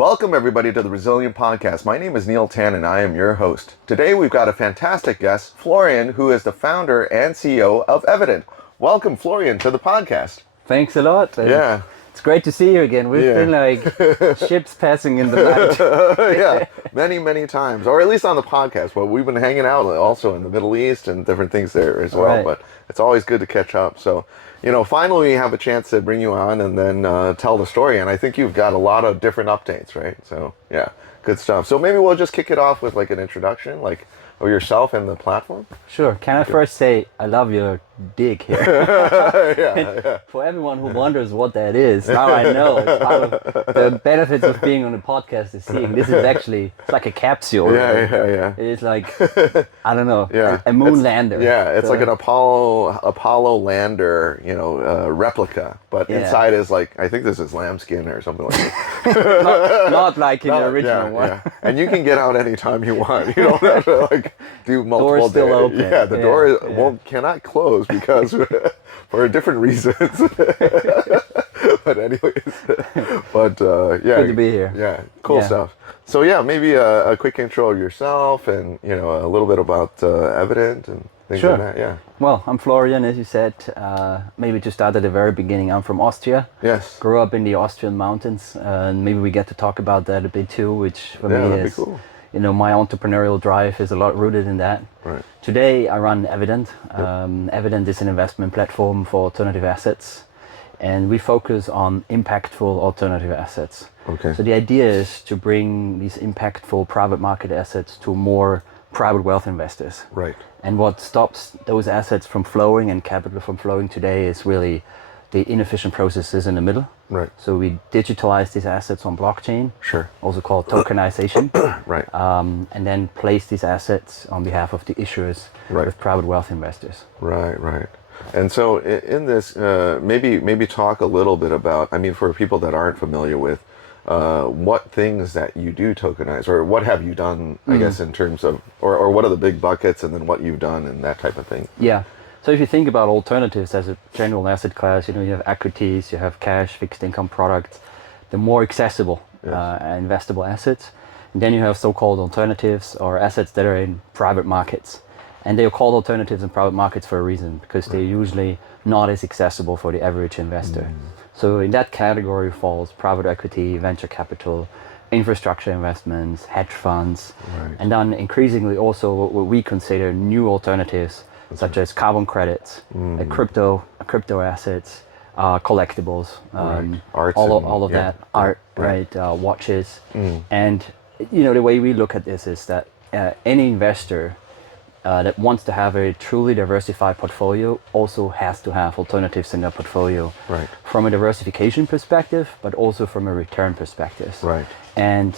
Welcome everybody to the Resilient Podcast. My name is Neil Tan and I am your host. Today we've got a fantastic guest, Florian, who is the founder and CEO of Evident. Welcome, Florian, to the podcast. Thanks a lot. Yeah. It's great to see you again. We've been like ships passing in the night. Yeah, many times, or at least on the podcast. But we've been hanging out also in the Middle East and different things there as well. Right. But it's always good to catch up. So, finally we have a chance to bring you on and then tell the story. And I think you've got a lot of different updates, right? So, yeah, good stuff. So maybe we'll just kick it off with like an introduction, like of yourself and the platform. Sure. Can I first say I love your dig here? Yeah. For everyone who wonders what that is, now I know. It's part of the benefits of being on a podcast is seeing this is actually, it's like a capsule. Yeah. It is like, I don't know, Yeah. a moon lander. Yeah, it's like an Apollo lander, replica. But inside is like, I think this is lambskin or something like that. not like in the original one. Yeah. And you can get out anytime you want. You don't have to do multiple Door's still open. Yeah, the door cannot close because for different reasons. But anyways, Good to be here. Yeah, cool stuff. So maybe a quick intro of yourself and a little bit about Evident and things like that. Yeah. Well, I'm Florian, as you said. Maybe to start at the very beginning, I'm from Austria. Yes. Grew up in the Austrian mountains, and maybe we get to talk about that a bit too, which for me is, be cool. My entrepreneurial drive is a lot rooted in that. Right. Today I run Evident. Evident is an investment platform for alternative assets, and we focus on impactful alternative assets. Okay. So the idea is to bring these impactful private market assets to more private wealth investors. Right. And what stops those assets from flowing and capital from flowing today is really the inefficient processes in the middle. Right. So we digitalize these assets on blockchain, Sure. also called tokenization, Right. and then place these assets on behalf of the issuers with private wealth investors. Right. And so in this, maybe talk a little bit about, for people that aren't familiar with, what things that you do tokenize, or what have you done, I guess, in terms of, or what are the big buckets, and then what you've done and that type of thing. Yeah. So if you think about alternatives as a general asset class, you have equities, you have cash, fixed income products, the more accessible investable assets. And then you have so-called alternatives or assets that are in private markets. And they are called alternatives in private markets for a reason, because they're usually not as accessible for the average investor. So in that category falls private equity, venture capital, infrastructure investments, hedge funds, and then increasingly also what we consider new alternatives, such as carbon credits, crypto assets, collectibles, Arts all of that, art, watches. And the way we look at this is that any investor that wants to have a truly diversified portfolio also has to have alternatives in their portfolio, from a diversification perspective, but also from a return perspective. Right. And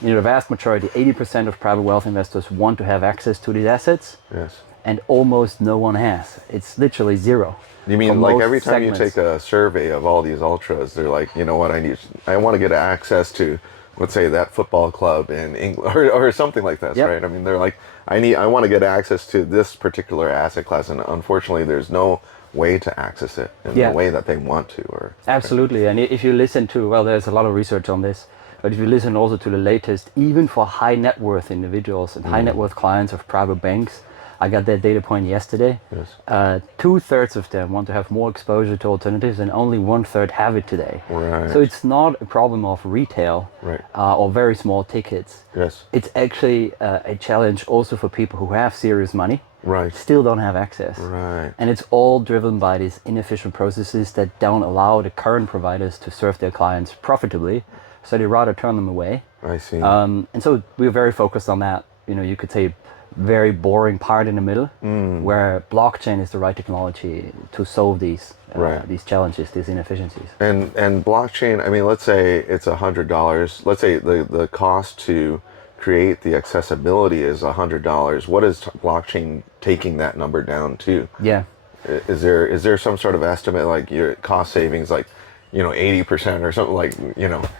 the vast majority, 80% of private wealth investors want to have access to these assets. Yes. And almost no one has. It's literally zero. You mean like every time you take a survey of all these ultras, they're like, I want to get access to, let's say, that football club in England or something like that, right? They're like, I want to get access to this particular asset class, and unfortunately there's no way to access it in the way that they want to. Absolutely. And if you listen to, there's a lot of research on this, but if you listen also to the latest, even for high net worth individuals and high net worth clients of private banks, I got that data point yesterday. Yes. 2/3 of them want to have more exposure to alternatives, and only 1/3 have it today. Right. So it's not a problem of retail or very small tickets. Yes. It's actually a challenge also for people who have serious money. Right. Still don't have access. Right. And it's all driven by these inefficient processes that don't allow the current providers to serve their clients profitably. So they rather turn them away. I see. And so we're very focused on that. You could say very boring part in the middle, where blockchain is the right technology to solve these challenges, these inefficiencies. And blockchain, let's say it's $100. Let's say the cost to create the accessibility is $100. What is blockchain taking that number down to? Yeah. Is there some sort of estimate, like your cost savings, like 80% or something like,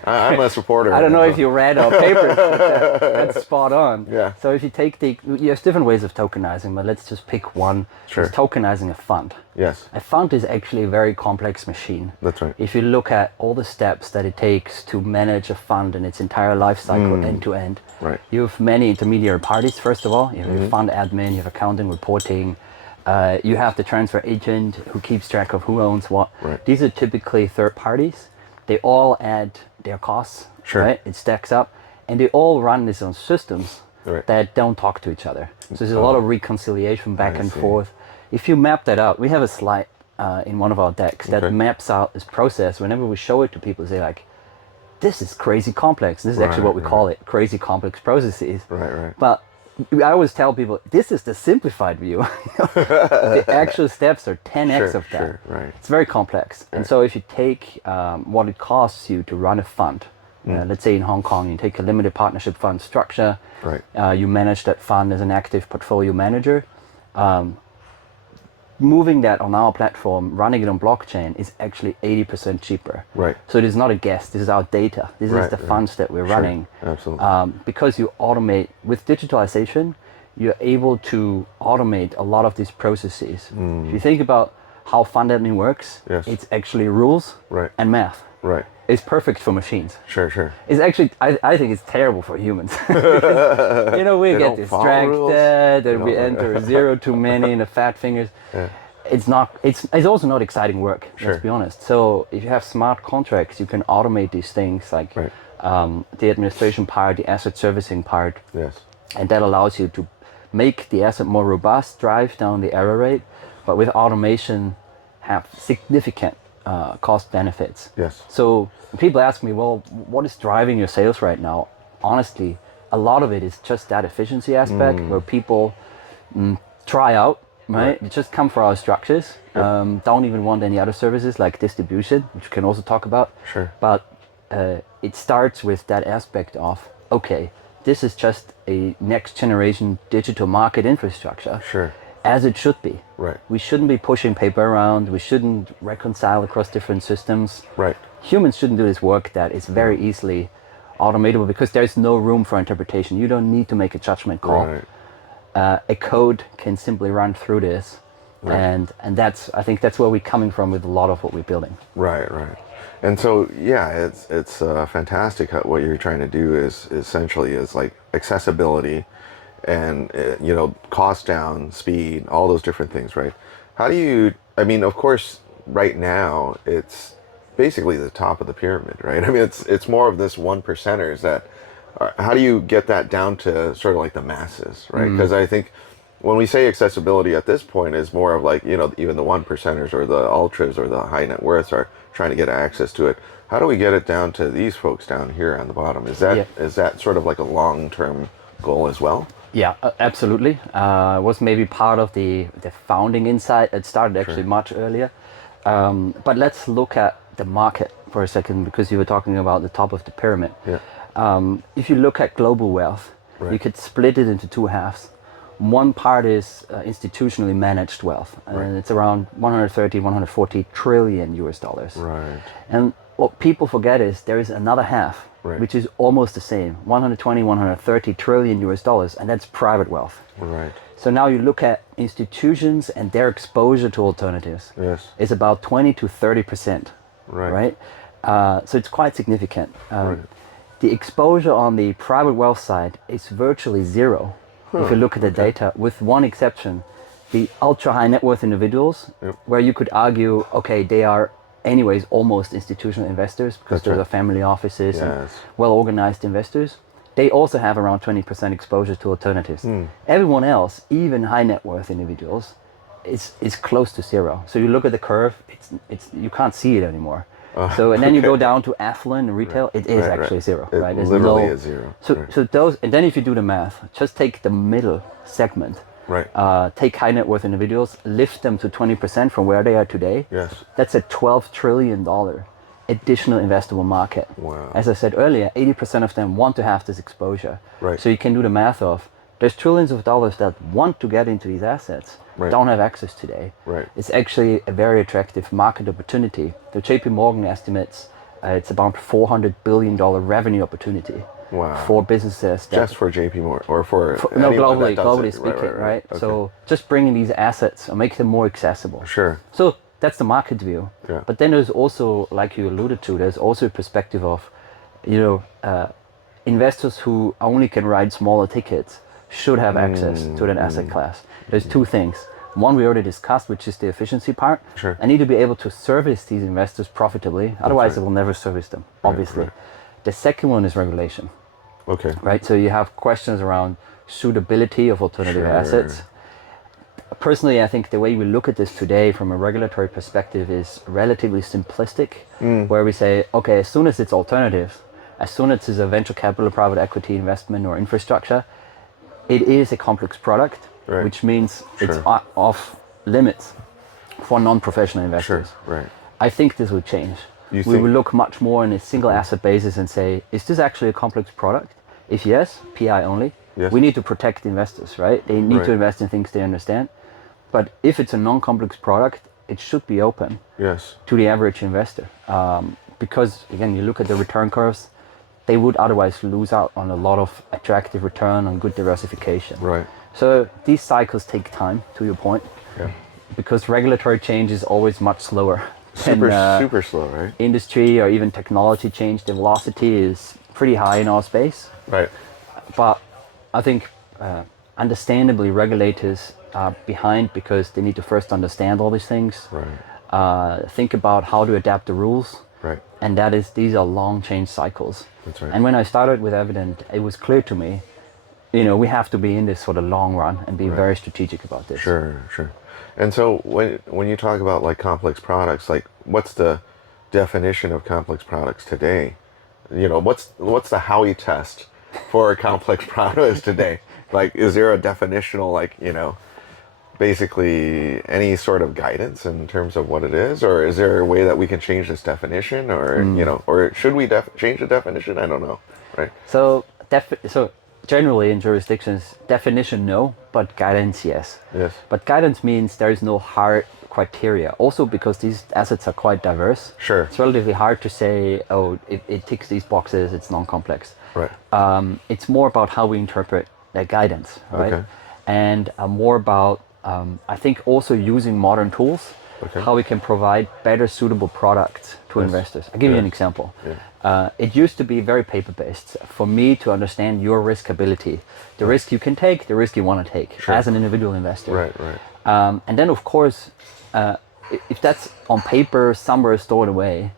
I'm a supporter. I don't know if you read our papers, but that's spot on. Yeah. So if you take there's different ways of tokenizing, but let's just pick one. Sure. It's tokenizing a fund. Yes. A fund is actually a very complex machine. That's right. If you look at all the steps that it takes to manage a fund and its entire life cycle end to end, right. You have many intermediary parties, first of all. You have your fund admin, you have accounting, reporting, you have the transfer agent who keeps track of who owns what. Right. These are typically third parties. They all add their costs, sure. right? It stacks up, and they all run these own systems right. that don't talk to each other. So there's a lot of reconciliation back and forth. If you map that out, we have a slide in one of our decks that maps out this process. Whenever we show it to people, they say like, this is crazy complex. This is actually what we call it, crazy complex processes. Right. But I always tell people, this is the simplified view. The actual steps are 10x of that. Sure, right. It's very complex. Right. And so if you take what it costs you to run a fund, let's say in Hong Kong, you take a limited partnership fund structure, right. You manage that fund as an active portfolio manager. Moving that on our platform, running it on blockchain is actually 80% cheaper. Right. So it is not a guess. This is our data. This is the funds that we're running. Absolutely. Because you automate with digitalization, you're able to automate a lot of these processes. If you think about how fund admin works, it's actually rules and math. Right. It's perfect for machines. Sure. It's actually, I think it's terrible for humans. Because, we get distracted, and we enter zero too many and the fat fingers. Yeah. It's also not exciting work, let's be honest. So if you have smart contracts, you can automate these things like the administration part, the asset servicing part. Yes. And that allows you to make the asset more robust, drive down the error rate, but with automation have significant cost benefits. Yes. So people ask me, well, what is driving your sales right now? Honestly, a lot of it is just that efficiency aspect where people try out, right? They just come for our structures, don't even want any other services like distribution, which we can also talk about. Sure. But it starts with that aspect of, okay, this is just a next generation digital market infrastructure. Sure. As it should be. Right. We shouldn't be pushing paper around. We shouldn't reconcile across different systems. Right. Humans shouldn't do this work that is very easily automatable because there's no room for interpretation. You don't need to make a judgment call. Right. A code can simply run through this. Right. And I think that's where we're coming from with a lot of what we're building. Right. And so, it's fantastic what you're trying to do is essentially is like accessibility and cost down, speed, all those different things, right? How do you, of course, right now it's basically the top of the pyramid, right? It's more of this 1%ers that how do you get that down to sort of like the masses, right? Because I think when we say accessibility at this point is more of like, even the 1%ers or the ultras or the high net worths are trying to get access to it. How do we get it down to these folks down here on the bottom? Is that sort of like a long-term goal as well? Yeah, absolutely. It was maybe part of the founding insight. It started actually much earlier. But let's look at the market for a second because you were talking about the top of the pyramid. Yeah. If you look at global wealth, you could split it into two halves. One part is institutionally managed wealth, and it's around 130, 140 trillion US dollars. Right. And what people forget is there is another half, which is almost the same, 120, 130 trillion US dollars, and that's private wealth. Right. So now you look at institutions and their exposure to alternatives. Yes. It's about 20 to 30%. Right. So it's quite significant. The exposure on the private wealth side is virtually zero. If you look at the data, with one exception, the ultra high net worth individuals, where you could argue, okay, they are anyways almost institutional investors because those are family offices and well organized investors. They also have around 20% exposure to alternatives. Everyone else, even high net worth individuals, is close to zero. So you look at the curve, it's you can't see it anymore. So and then you go down to affluent and retail, it is actually zero, right? It literally is zero. So those, and then if you do the math, just take the middle segment. Take high net worth individuals, lift them to 20% from where they are today. Yes. That's a $12 trillion additional investable market. Wow. As I said earlier, 80% of them want to have this exposure. Right. So you can do the math of, there's trillions of dollars that want to get into these assets, don't have access today. Right. It's actually a very attractive market opportunity. The JP Morgan estimates it's about $400 billion revenue opportunity. Wow. For businesses that just for JP Morgan or for no, anyone that does globally it. speaking, right? Okay. So just bringing these assets and make them more accessible. Sure. So that's the market view. Yeah. But then there's also, like you alluded to, there's also a perspective of, investors who only can write smaller tickets should have access to that asset class. There's two things. One we already discussed, which is the efficiency part. Sure. I need to be able to service these investors profitably. Otherwise, right. I will never service them, obviously. Right. The second one is regulation. Okay. Right, so you have questions around suitability of alternative assets. Personally, I think the way we look at this today from a regulatory perspective is relatively simplistic, where we say, okay, as soon as it's alternatives, as soon as it's a venture capital, private equity investment or infrastructure, it is a complex product, which means it's off limits for non-professional investors. Right. I think this will change. We will look much more on a single asset basis and say, is this actually a complex product? If yes, PI only. Yes. We need to protect investors, right? They need to invest in things they understand. But if it's a non-complex product, it should be open to the average investor. Because again, you look at the return curves, they would otherwise lose out on a lot of attractive return on good diversification. Right. So these cycles take time, to your point, because regulatory change is always much slower. Super slow, right? Industry or even technology change, the velocity is pretty high in our space. Right. But I think understandably regulators are behind because they need to first understand all these things. Right. Think about how to adapt the rules. Right. And these are long change cycles. That's right. And when I started with Evident, it was clear to me, we have to be in this for the long run and be very strategic about this. Sure. And so when you talk about like complex products, like what's the definition of complex products today? What's the Howey test for complex products today? Like, is there a definitional, basically any sort of guidance in terms of what it is, or is there a way that we can change this definition, or or should we change the definition? I don't know, right? So generally in jurisdictions, definition no, but guidance yes. Yes. But guidance means there is no hard criteria. Also because these assets are quite diverse. Sure. It's relatively hard to say, it ticks these boxes, it's non-complex. Right. It's more about how we interpret that guidance, right? Okay. And more about, I think also using modern tools, how we can provide better suitable products to investors. I'll give you an example. It used to be very paper-based. For me to understand your risk ability, the risk you can take, the risk you want to take as an individual investor. Right. And then of course, if that's on paper somewhere stored away,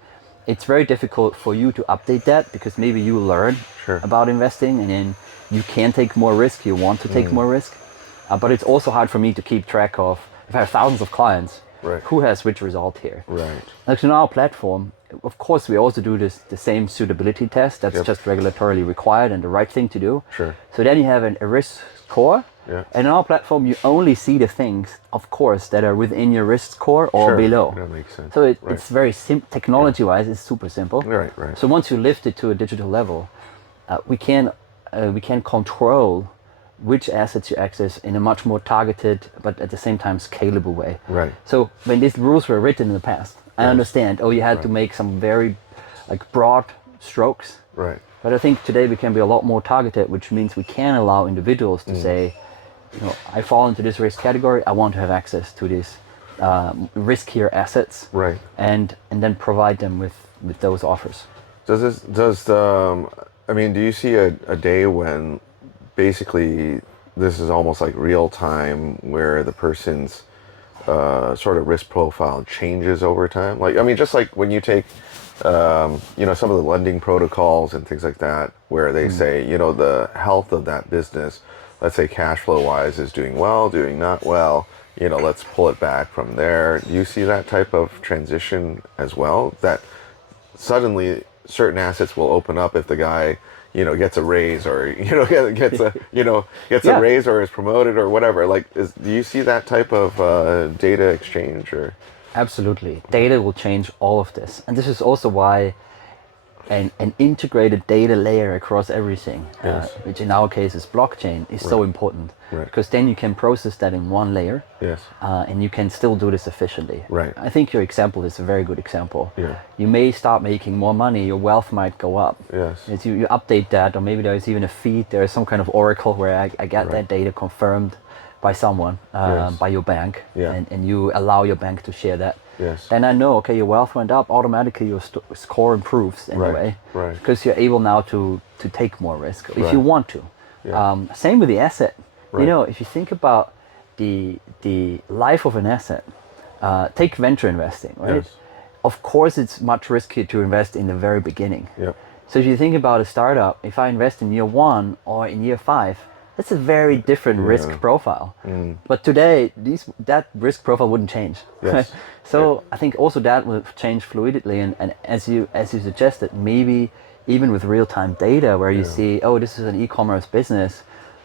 it's very difficult for you to update that because maybe you learn about investing and then you can take more risk, you want to take more risk. But it's also hard for me to keep track of, if I have thousands of clients, who has which result here. Right. Actually, on our platform, of course, we also do the same suitability test. That's just regulatorily required and the right thing to do. Sure. So then you have a risk score. Yeah. And on our platform, you only see the things, of course, that are within your risk score or below. That makes sense. So it's very simple. Technology-wise, it's super simple. Right. So once you lift it to a digital level, we can control which assets you access in a much more targeted, but at the same time scalable way. Right. So when these rules were written in the past, I understand. You had to make some very broad strokes. Right. But I think today we can be a lot more targeted, which means we can allow individuals to say, I fall into this risk category. I want to have access to these riskier assets. Right. And then provide them with those offers. Do you see a day when basically this is almost like real time where the person's sort of risk profile changes over time? Just like when you take some of the lending protocols and things like that, where they say, the health of that business, let's say cash flow wise, is doing well, doing not well, let's pull it back from there. Do you see that type of transition as well? That suddenly certain assets will open up if the guy, gets a raise or, gets a raise or is promoted or whatever. Do you see that type of data exchange or? Absolutely. Data will change all of this. And this is also why an integrated data layer across everything, Yes. which in our case is blockchain, is so important. Right. Because then you can process that in one layer, Yes. and you can still do this efficiently. Right. I think your example is a very good example. Yeah. You may start making more money, your wealth might go up. Yes. As you update that, or maybe there's even a feed, there's some kind of oracle where I get Right. that data confirmed by someone, Yes. by your bank, Yeah. and you allow your bank to share that. Yes. Then I know, okay, your wealth went up, automatically your score improves in a Right. way. Right. Because you're able now to take more risk, if Right. you want to. Yeah. Same with the asset. Right. You know, if you think about the life of an asset, take venture investing, right? Yes. Of course, it's much riskier to invest in the very beginning. Yep. So if you think about a startup, if I invest in year 1 or in year 5, that's a very different risk profile. But today, that risk profile wouldn't change. Yes. So I think also that will change fluidly, and as you suggested, maybe even with real-time data, where you see, oh, this is an e-commerce business,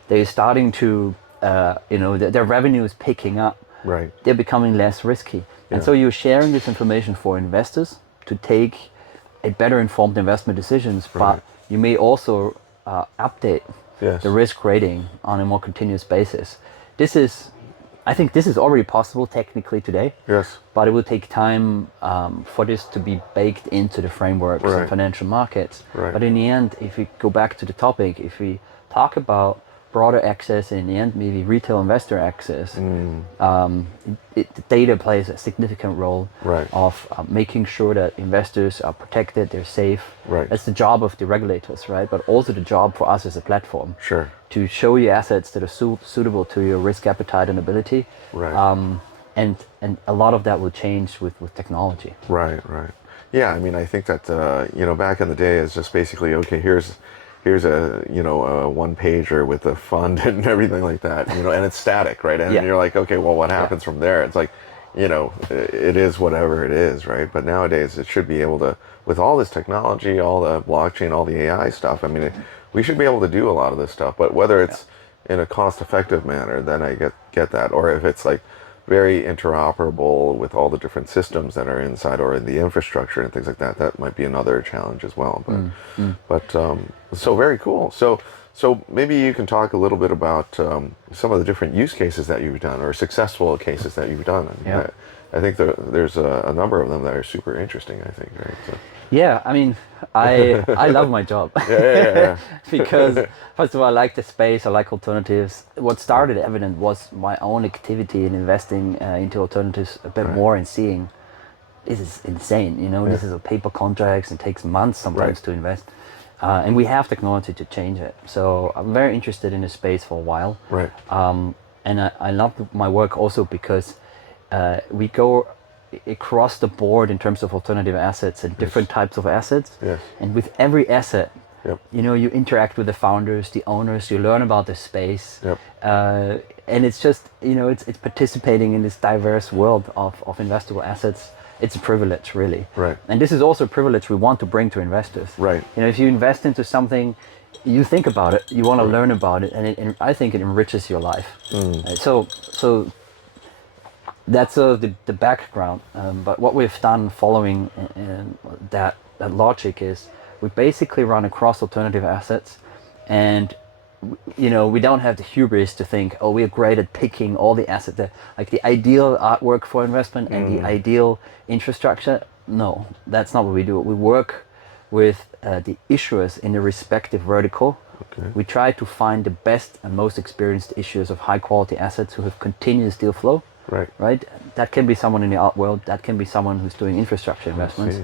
they're starting to, their revenue is picking up. Right. They're becoming less risky. And Yeah. so you're sharing this information for investors to take a better informed investment decisions, but you may also update Yes. the risk rating on a more continuous basis. I think this is already possible technically today, Yes. but it will take time for this to be baked into the frameworks Right. and financial markets. Right. But in the end, if we go back to the topic, if we talk about broader access, and in the end maybe retail investor access, the data plays a significant role Right. of making sure that investors are protected, they're safe. Right. That's the job of the regulators, right? But also the job for us as a platform Sure. to show you assets that are suitable to your risk appetite and ability. Right. And a lot of that will change with technology. Right. Right. Yeah. I mean, I think that back in the day, it's just basically, okay, here's a one pager with a fund and everything like that, and it's static, right? And you're like, okay, well, what happens from there? It's like, it is whatever it is, right? But nowadays it should be able to, with all this technology, all the blockchain, all the AI stuff, I mean, we should be able to do a lot of this stuff, but whether it's in a cost-effective manner, then I get that, or if it's like very interoperable with all the different systems that are inside or in the infrastructure and things like that, that might be another challenge as well. But so very cool. So maybe you can talk a little bit about some of the different use cases that you've done, or successful cases that you've done. I mean, I think there's a number of them that are super interesting, I think, right? So. Yeah, I mean, I love my job. Yeah. Because first of all, I like the space, I like alternatives. What started Evident was my own activity in investing into alternatives a bit more, and seeing this is insane. This is a paper contracts, and takes months sometimes to invest. And we have technology to change it. So I'm very interested in the space for a while. Right. And I love my work also because we go across the board in terms of alternative assets and different types of assets. Yes. And with every asset, Yep. you interact with the founders, the owners, you learn about the space. Yep. And it's just, it's participating in this diverse world of investable assets. It's a privilege, really. Right. And this is also a privilege we want to bring to investors. Right. If you invest into something, you think about it, you want to learn about it, and I think it enriches your life. So that's the background. But what we've done following that logic is we basically run across alternative assets, and we don't have the hubris to think, oh, we're great at picking all the assets, like the ideal artwork for investment and the ideal infrastructure. No, that's not what we do. We work with the issuers in the respective vertical. Okay. We try to find the best and most experienced issuers of high quality assets who have continuous deal flow. Right. That can be someone in the art world. That can be someone who's doing infrastructure investments.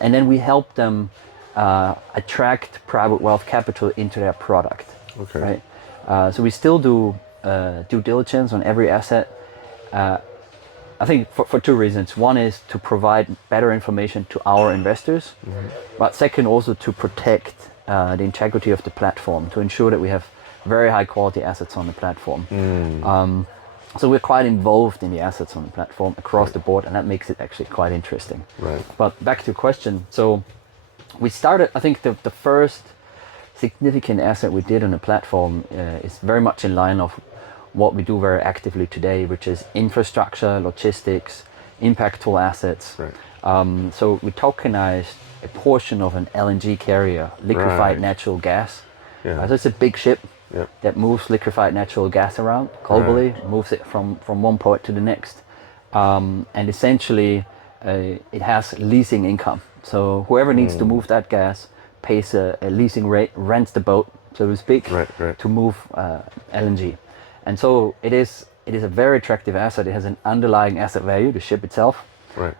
And then we help them attract private wealth capital into their product. Okay. Right. So we still do due diligence on every asset. I think for two reasons. One is to provide better information to our investors, but second also to protect the integrity of the platform, to ensure that we have very high quality assets on the platform. So we're quite involved in the assets on the platform across the board, and that makes it actually quite interesting. Right. But back to your question. So we started, I think the first significant asset we did on the platform is very much in line of what we do very actively today, which is infrastructure, logistics, impactful assets. Right. So we tokenized a portion of an LNG carrier, liquefied natural gas. Yeah. So it's a big ship Yep. that moves liquefied natural gas around globally, moves it from one port to the next. And essentially, it has leasing income. So whoever needs to move that gas pays a leasing rate, rents the boat, so to speak, to move LNG. And so it is a very attractive asset. It has an underlying asset value, the ship itself. Right.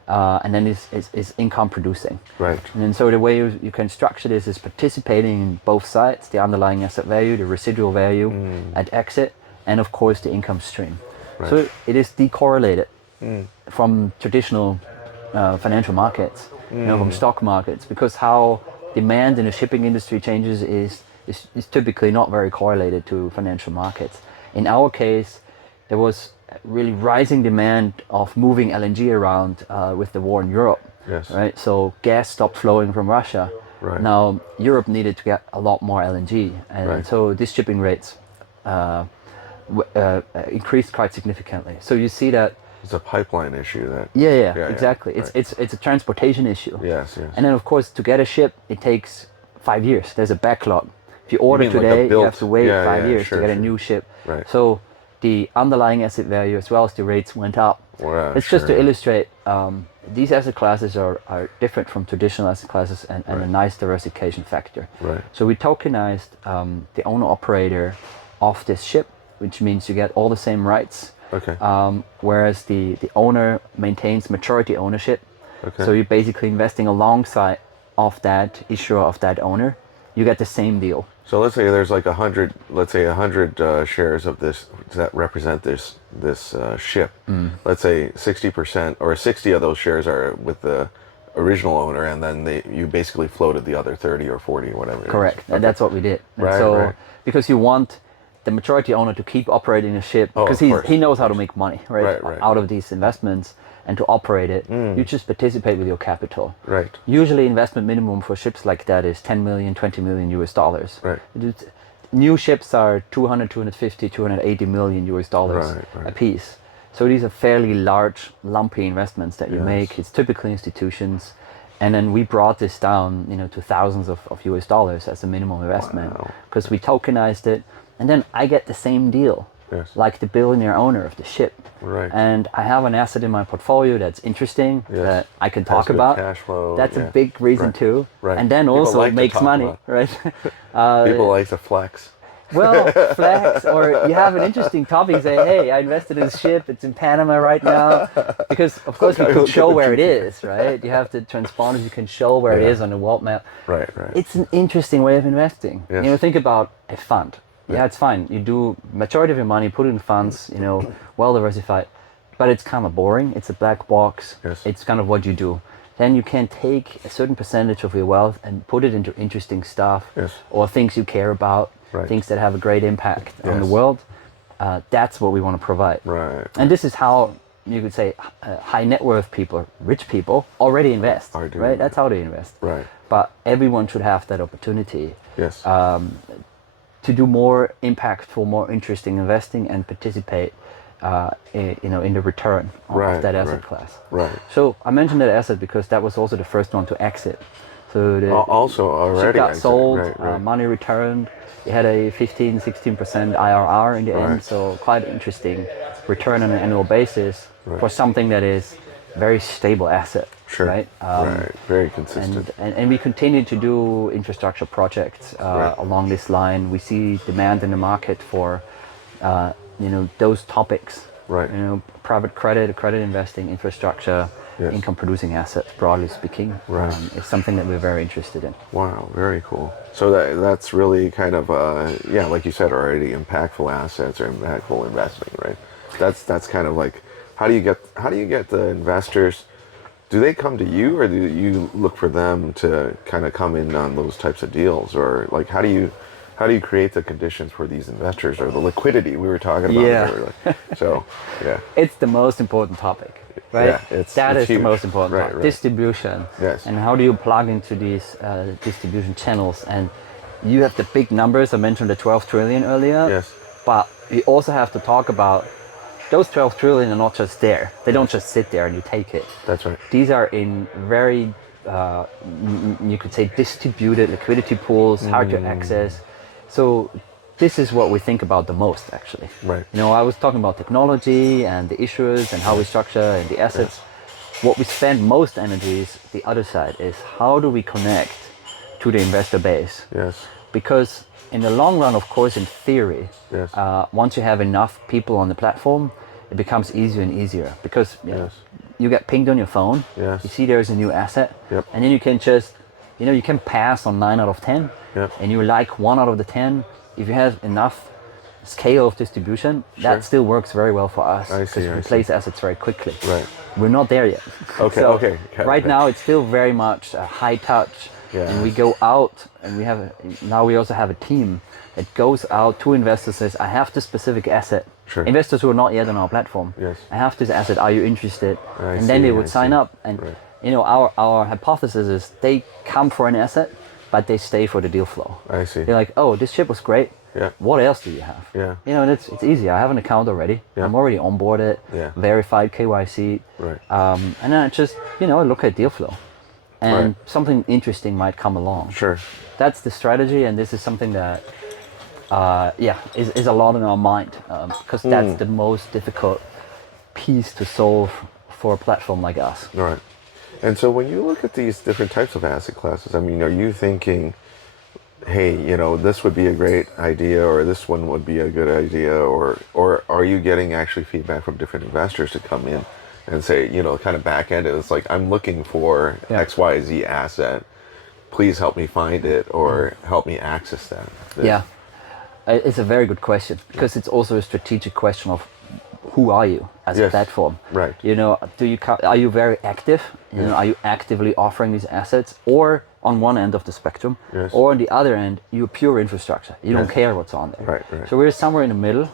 And then is income producing. Right. And then so the way you can structure this is participating in both sides, the underlying asset value, the residual value at exit, and of course the income stream. Right. So it is decorrelated from traditional financial markets, from stock markets, because how demand in the shipping industry changes is typically not very correlated to financial markets. In our case, there was really rising demand of moving LNG around with the war in Europe. Yes. Right. So gas stopped flowing from Russia. Right. Now Europe needed to get a lot more LNG, and so these shipping rates increased quite significantly. So you see that it's a pipeline issue. That. Yeah, exactly. Right. It's a transportation issue. Yes. And then of course to get a ship, it takes 5 years. There's a backlog. If you order today, you have to wait 5 years to get a new ship. Right. So the underlying asset value as well as the rates went up. Wow, it's just to illustrate these asset classes are different from traditional asset classes and a nice diversification factor. Right. So we tokenized the owner operator of this ship, which means you get all the same rights. Okay. Whereas the owner maintains majority ownership. Okay. So you're basically investing alongside of that issuer of that owner. You get the same deal. So let's say there's like 100, let's say 100 shares of this that represent this ship. Let's say 60% or 60 of those shares are with the original owner, and then you basically floated the other 30 or 40, whatever. Correct, Okay. and that's what we did. And Right. Because you want the majority owner to keep operating the ship, because he knows how to make money, right, out of these investments, and to operate it, you just participate with your capital. Right. Usually investment minimum for ships like that is 10 million, 20 million US dollars. Right. New ships are 200, 250, 280 million US dollars a piece. So these are fairly large, lumpy investments that you make. It's typically institutions. And then we brought this down, to thousands of US dollars as a minimum investment, because we tokenized it. And then I get the same deal, like the billionaire owner of the ship. Right. And I have an asset in my portfolio that's interesting, that I can talk about. Cash flow. That's a big reason too. Right. And then People also like it makes money, right? People like to flex. Well, flex, or you have an interesting topic, say, hey, I invested in this ship, it's in Panama right now. Because of course you could show where it is, right? You have the transponders, you can show where it is on the world map. Right. It's an interesting way of investing. Yes. Think about a fund. Yeah, it's fine. You do majority of your money, put it in funds, well diversified, but it's kind of boring. It's a black box. Yes. It's kind of what you do. Then you can take a certain percentage of your wealth and put it into interesting stuff or things you care about, things that have a great impact on the world. That's what we want to provide. Right. And this is how you could say high net worth people, rich people already invest. Right? That's how they invest. Right. But everyone should have that opportunity. Yes. To do more impactful, more interesting investing and participate, in the return of that asset class. Right. So I mentioned that asset because that was also the first one to exit. So the also already got exit. sold, money returned. It had a 15-16% IRR in the end, so quite interesting return on an annual basis for something that is very stable asset. Sure. Right. Very consistent. And we continue to do infrastructure projects along this line. We see demand in the market for, those topics. Right. Private credit investing, infrastructure, income-producing assets, broadly speaking. Right. It's something that we're very interested in. Wow, very cool. So that's really kind of, like you said already, impactful assets or impactful investing, right? That's kind of like, how do you get the investors? Do they come to you, or do you look for them to kind of come in on those types of deals, or like how do you create the conditions for these investors, or the liquidity we were talking about earlier? So, it's the most important topic, right? Yeah, it's huge. the most important topic. Right. Distribution. Yes. And how do you plug into these distribution channels? And you have the big numbers. I mentioned the 12 trillion earlier. Yes. But you also have to talk about those 12 trillion are not just there. They don't just sit there and you take it. That's right. These are in very you could say distributed liquidity pools, hard to access. So this is what we think about the most, actually. Right. You know, I was talking about technology and the issuers and how we structure and the assets. What we spend most energy is the other side, is how do we connect to the investor base? Yes. Because in the long run, of course, in theory, Yes. Once you have enough people on the platform, it becomes easier and easier, because you get pinged on your phone, Yes. you see there's a new asset, Yep. and then you can just, you can pass on 9 out of 10, and you like 1 out of the 10. If you have enough scale of distribution, that still works very well for us, because we place assets very quickly. Right. We're not there yet. Okay. So Okay. right now, it's still very much a high touch. And we go out, and now we also have a team that goes out to investors, says, I have this specific asset. Sure. Investors who are not yet on our platform. Yes. I have this asset, are you interested? I Then see, they would I sign see. up. And our hypothesis is they come for an asset, but they stay for the deal flow. I see. They're like, oh, this ship was great. Yeah. What else do you have? Yeah. And it's easy. I have an account already. Yeah. I'm already onboarded, verified KYC. Right. And then I just, look at deal flow. And something interesting might come along. Sure. That's the strategy, and this is something that, is a lot in our mind, because that's the most difficult piece to solve for a platform like us. Right. And so when you look at these different types of asset classes, I mean, are you thinking, hey, this would be a great idea, or this one would be a good idea, or are you getting actually feedback from different investors to come in and say, kind of back end it? It's like, I'm looking for XYZ asset. Please help me find it, or help me access that. Yeah, it's a very good question, because it's also a strategic question of who are you as a platform? Right. Are you very active? Are you actively offering these assets, or on one end of the spectrum, or on the other end, you're pure infrastructure. You don't care what's on there. Right. So we're somewhere in the middle,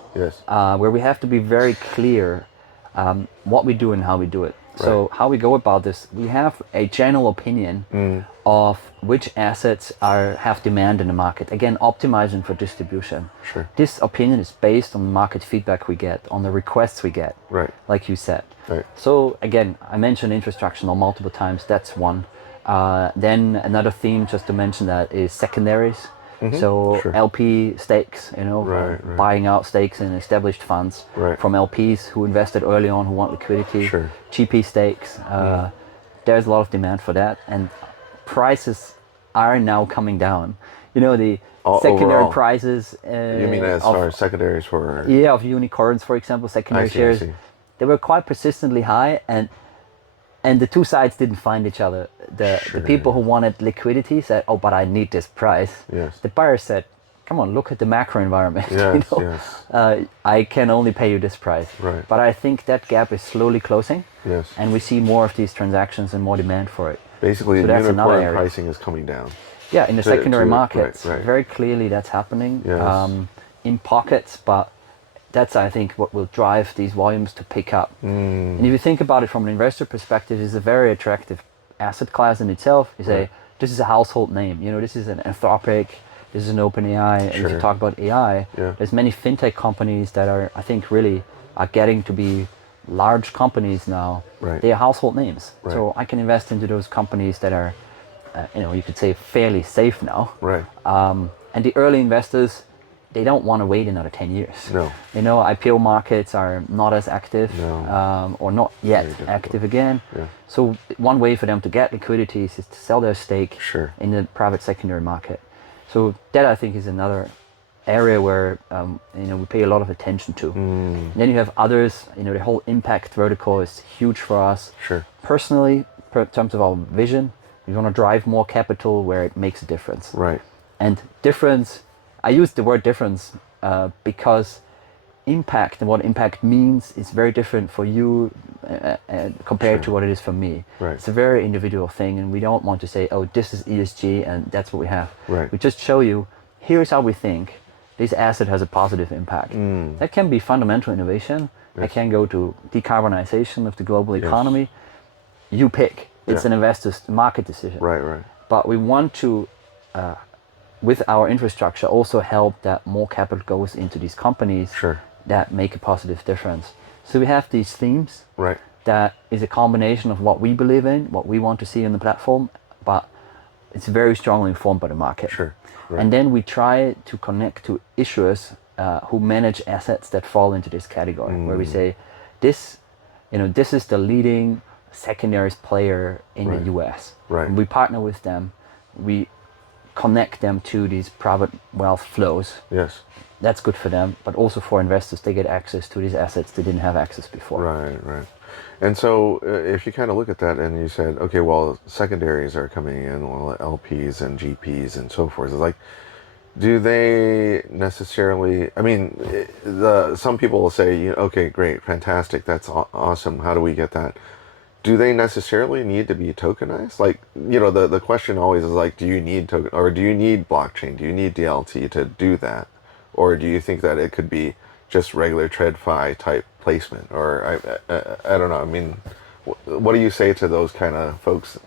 where we have to be very clear what we do and how we do it. So how we go about this, we have a general opinion of which assets have demand in the market. Again, optimizing for distribution. Sure. This opinion is based on market feedback we get, on the requests we get, like you said. Right. So again, I mentioned infrastructure now multiple times. That's one. Then another theme, just to mention that, is secondaries. So LP stakes, buying out stakes in established funds from LPs who invested early on, who want liquidity. GP stakes. There's a lot of demand for that, and prices are now coming down. The secondary overall. prices. You mean as far as secondaries for? Yeah, of unicorns, for example, secondary shares. They were quite persistently high, and the two sides didn't find each other. The people who wanted liquidity said, oh, but I need this price. Yes. The buyer said, come on, look at the macro environment. Yes, I can only pay you this price. Right. But I think that gap is slowly closing. Yes. And we see more of these transactions and more demand for it. Basically, So the that's another unicorn area. pricing is coming down. Yeah, in the secondary markets, right. very clearly that's happening. Yes. In pockets, but that's, I think, what will drive these volumes to pick up. And if you think about it from an investor perspective, it's a very attractive asset class in itself. You say, this is a household name. This is an Anthropic, this is an OpenAI. If you talk about AI, there's many fintech companies that are, I think, really are getting to be large companies now. They are household names. So I can invest into those companies that are, you could say, fairly safe now. And the early investors, they don't want to wait another 10 years. No. IPO markets are not as active, or not yet active again. So one way for them to get liquidity is to sell their stake in the private secondary market. So that, I think, is another area where we pay a lot of attention to. And then you have others. The whole impact vertical is huge for us. Personally, in terms of our vision, we want to drive more capital where it makes a difference. And difference, I use the word difference because impact and what impact means is very different for you compared to what it is for me. It's a very individual thing, and we don't want to say, oh, this is ESG and that's what we have. We just show you, here's how we think this asset has a positive impact. That can be fundamental innovation. That can go to decarbonization of the global economy. You pick. It's an investor's market decision. But we want to, with our infrastructure, also help that more capital goes into these companies that make a positive difference. So we have these themes that is a combination of what we believe in, what we want to see in the platform, but it's very strongly informed by the market. Sure. Right. And then we try to connect to issuers who manage assets that fall into this category, where we say, this is the leading secondaries player in the US. Right. And we partner with them. We connect them to these private wealth flows. Yes. That's good for them, but also for investors, they get access to these assets they didn't have access before. Right. And so if you kind of look at that and you said, okay, well, secondaries are coming in, well, LPs and GPs and so forth. It's like, do they necessarily, I mean, some people will say, okay, great, fantastic, that's awesome. How do we get that? Do they necessarily need to be tokenized? Like, the question always is like, do you need token, or do you need blockchain? Do you need DLT to do that? Or do you think that it could be just regular TradFi type placement? Or I don't know. I mean, what do you say to those kind of folks,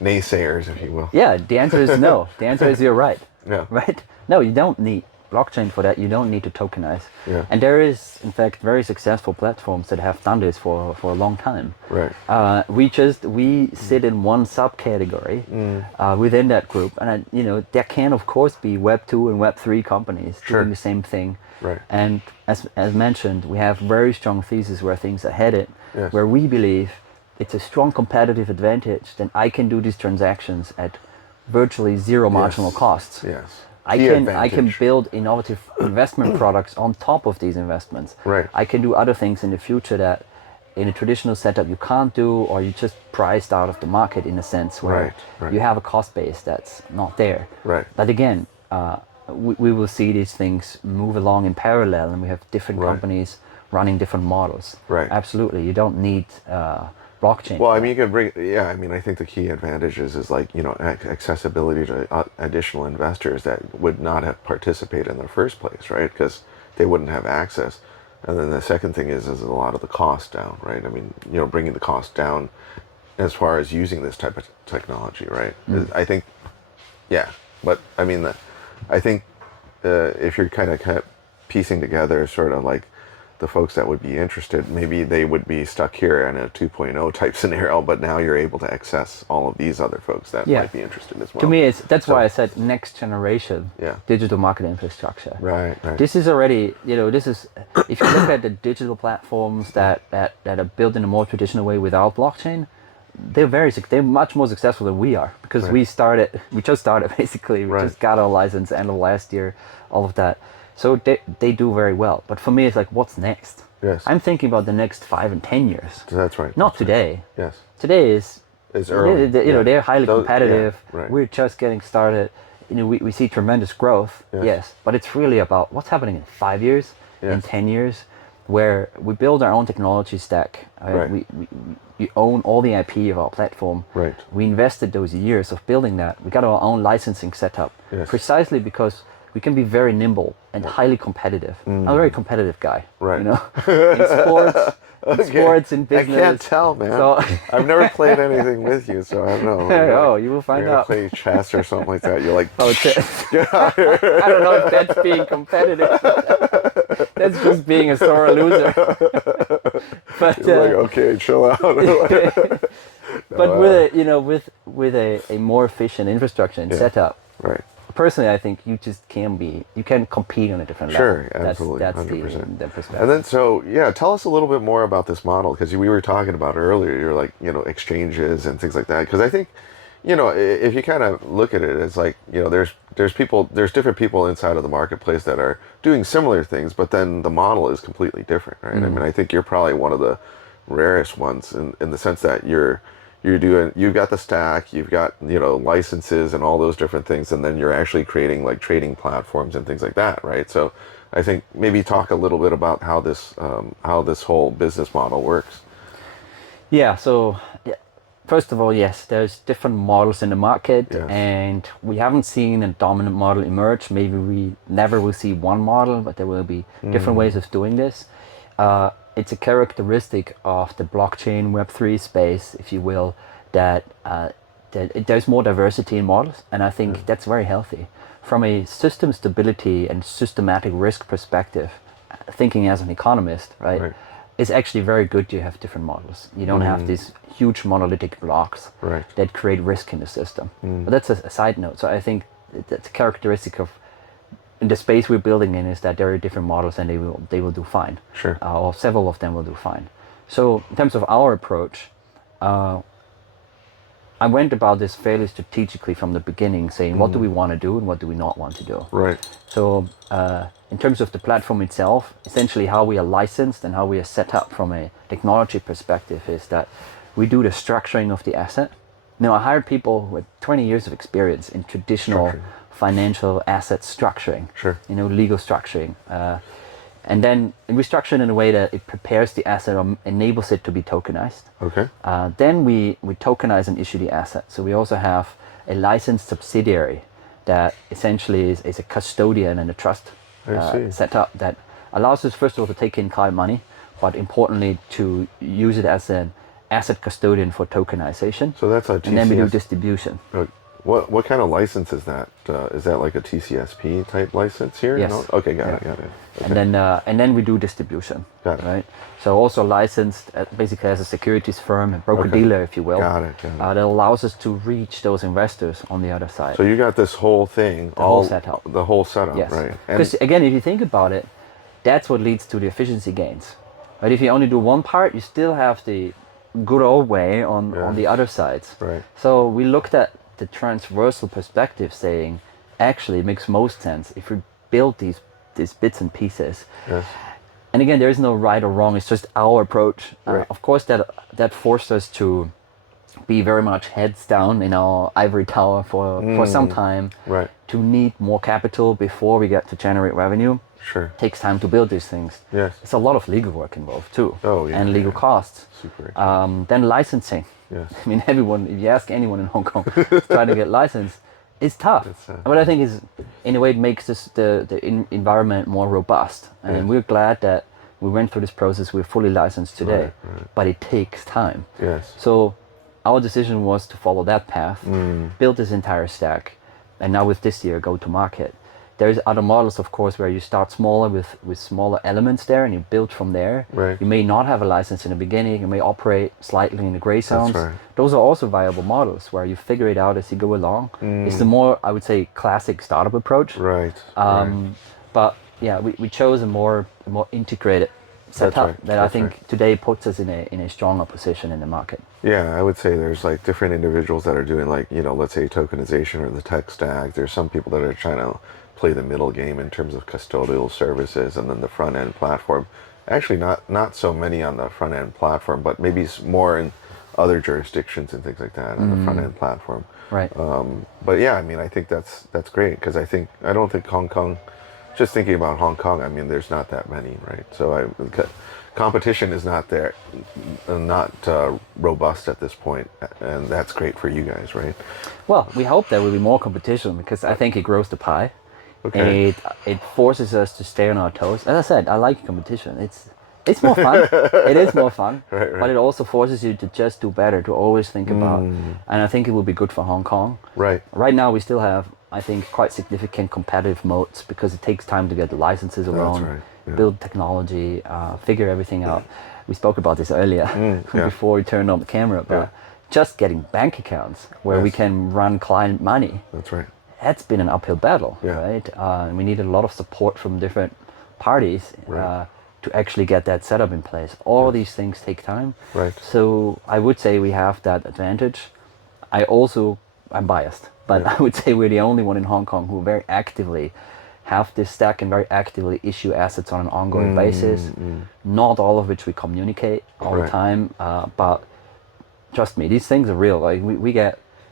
naysayers, if you will? Yeah, the answer is no. The answer is you're right. Yeah. Right? No, you don't need blockchain for that. You don't need to tokenize. Yeah. And there is, in fact, very successful platforms that have done this for a long time. Right. We sit in one subcategory within that group, and there can of course be Web 2 and Web 3 companies doing the same thing. Right. And as mentioned, we have very strong thesis where things are headed, where we believe it's a strong competitive advantage that I can do these transactions at virtually zero marginal costs. Yes. I can build innovative investment products on top of these investments. Right. I can do other things in the future that in a traditional setup you can't do, or you just priced out of the market in a sense where you have a cost base that's not there. Right. But again, we will see these things move along in parallel, and we have different companies running different models. Right. Absolutely. You don't need blockchain. Well, I mean, you can bring, I think the key advantages is like, accessibility to additional investors that would not have participated in the first place, right? Because they wouldn't have access. And then the second thing is a lot of the cost down, right? I mean, bringing the cost down as far as using this type of technology, right? I think, but I mean, I think if you're kind of piecing together sort of like the folks that would be interested, maybe they would be stuck here in a 2.0 type scenario, but now you're able to access all of these other folks that might be interested as well. To me, that's why I said next generation digital market infrastructure. Right. This is already, if you look at the digital platforms that are built in a more traditional way without blockchain, they're much more successful than we are, because we just started basically. We just got our license end of last year, all of that. So they do very well. But for me, it's like, what's next? Yes. I'm thinking about the next 5 and 10 years. That's right. Not today. Yes. Today is early. They're highly competitive. Yeah, right. We're just getting started. We see tremendous growth. Yes. But it's really about what's happening in 5 years, in 10 years, where we build our own technology stack. We own all the IP of our platform. Right. We invested those years of building that. We got our own licensing setup, precisely because we can be very nimble and highly competitive. I'm a very competitive guy. Right. In sports, in business. I can't tell, man. So I've never played anything with you, so I don't know. You will find out. Play chess or something like that. You're like, I don't know if that's being competitive. That's just being a sore loser. But you're like, okay, chill out. But with a more efficient infrastructure and setup. Right. Personally, I think you can compete on a different level. Sure, absolutely, that's 100%. the perspective. And then, tell us a little bit more about this model, because we were talking about earlier, you're like, exchanges and things like that. Because I think, if you kind of look at it, it's like, there's different people inside of the marketplace that are doing similar things, but then the model is completely different, right? I mean, I think you're probably one of the rarest ones in the sense that you've got the stack, you've got, licenses and all those different things, and then you're actually creating like trading platforms and things like that, right? So I think maybe talk a little bit about how this whole business model works. So first of all, yes, there's different models in the market, and we haven't seen a dominant model emerge. Maybe we never will see one model, but there will be different ways of doing this. It's a characteristic of the blockchain Web3 space, if you will, that there's more diversity in models, and I think that's very healthy. From a system stability and systematic risk perspective, thinking as an economist, right? it's actually very good to have different models. You don't have these huge monolithic blocks that create risk in the system. But that's a side note. So I think that's a characteristic of in the space we're building in is that there are different models and they will do fine. Sure. Or several of them will do fine. So in terms of our approach, I went about this fairly strategically from the beginning, saying what do we want to do and what do we not want to do. Right. So in terms of the platform itself, essentially how we are licensed and how we are set up from a technology perspective is that we do the structuring of the asset. Now, I hired people with 20 years of experience in traditional financial asset structuring, legal structuring. And then we structure it in a way that it prepares the asset or enables it to be tokenized. Okay. Then we tokenize and issue the asset. So we also have a licensed subsidiary that essentially is a custodian and a trust setup that allows us, first of all, to take in client money, but importantly, to use it as an asset custodian for tokenization. So that's a TCS. And then we do distribution. What kind of license is that? Is that like a TCSP type license here? Yes. No? Okay, got it. Okay. And then we do distribution. Got it. Right. So also licensed basically as a securities firm, a broker dealer, if you will. Got it. That allows us to reach those investors on the other side. So you got this whole thing, the whole setup. The whole setup, yes. right? Because again, if you think about it, that's what leads to the efficiency gains. Right. If you only do one part, you still have the good old way on the other sides. Right. So we looked at the transversal perspective, saying actually it makes most sense if we build these bits and pieces. Yes. And again, there is no right or wrong. It's just our approach. Right. Of course, that forced us to be very much heads down in our ivory tower for some time. Right. To need more capital before we get to generate revenue. Sure. It takes time to build these things. Yes. It's a lot of legal work involved too. Oh, yeah. And legal costs. Super. Then licensing. Yes. I mean, everyone, if you ask anyone in Hong Kong trying to get licensed, it's tough. But I think is, in a way, it makes the environment more robust. And we're glad that we went through this process. We're fully licensed today, but it takes time. Yes. So our decision was to follow that path, build this entire stack, and now with this year, go to market. There's other models, of course, where you start smaller with smaller elements there and you build from there. Right. You may not have a license in the beginning. You may operate slightly in the gray zones. That's right. Those are also viable models where you figure it out as you go along. It's the more, I would say, classic startup approach. Right. But yeah, we chose a more integrated setup that I think today puts us in a stronger position in the market. Yeah, I would say there's like different individuals that are doing like, let's say tokenization or the tech stack. There's some people that are trying to play the middle game in terms of custodial services and then the front end platform. Actually, not so many on the front end platform, but maybe more in other jurisdictions and things like that on the front end platform. Right. But yeah, I mean, I think that's great because I don't think Hong Kong. Just thinking about Hong Kong, I mean, there's not that many, right? So competition is not there, not robust at this point, and that's great for you guys, right? Well, we hope there will be more competition because I think it grows the pie. Okay. It forces us to stay on our toes. As I said, I like competition. It's more fun. It is more fun, right. But it also forces you to just do better, to always think about. And I think it will be good for Hong Kong. Right. Right now, we still have, I think, quite significant competitive moats because it takes time to get the licenses around, right. build technology, figure everything out. We spoke about this earlier before we turned on the camera, but just getting bank accounts where we can run client money. That's right. That's been an uphill battle, right? And we needed a lot of support from different parties to actually get that setup in place. All these things take time. Right. So I would say we have that advantage. I'm biased, but I would say we're the only one in Hong Kong who very actively have this stack and very actively issue assets on an ongoing basis. Not all of which we communicate all the time, but trust me, these things are real. Like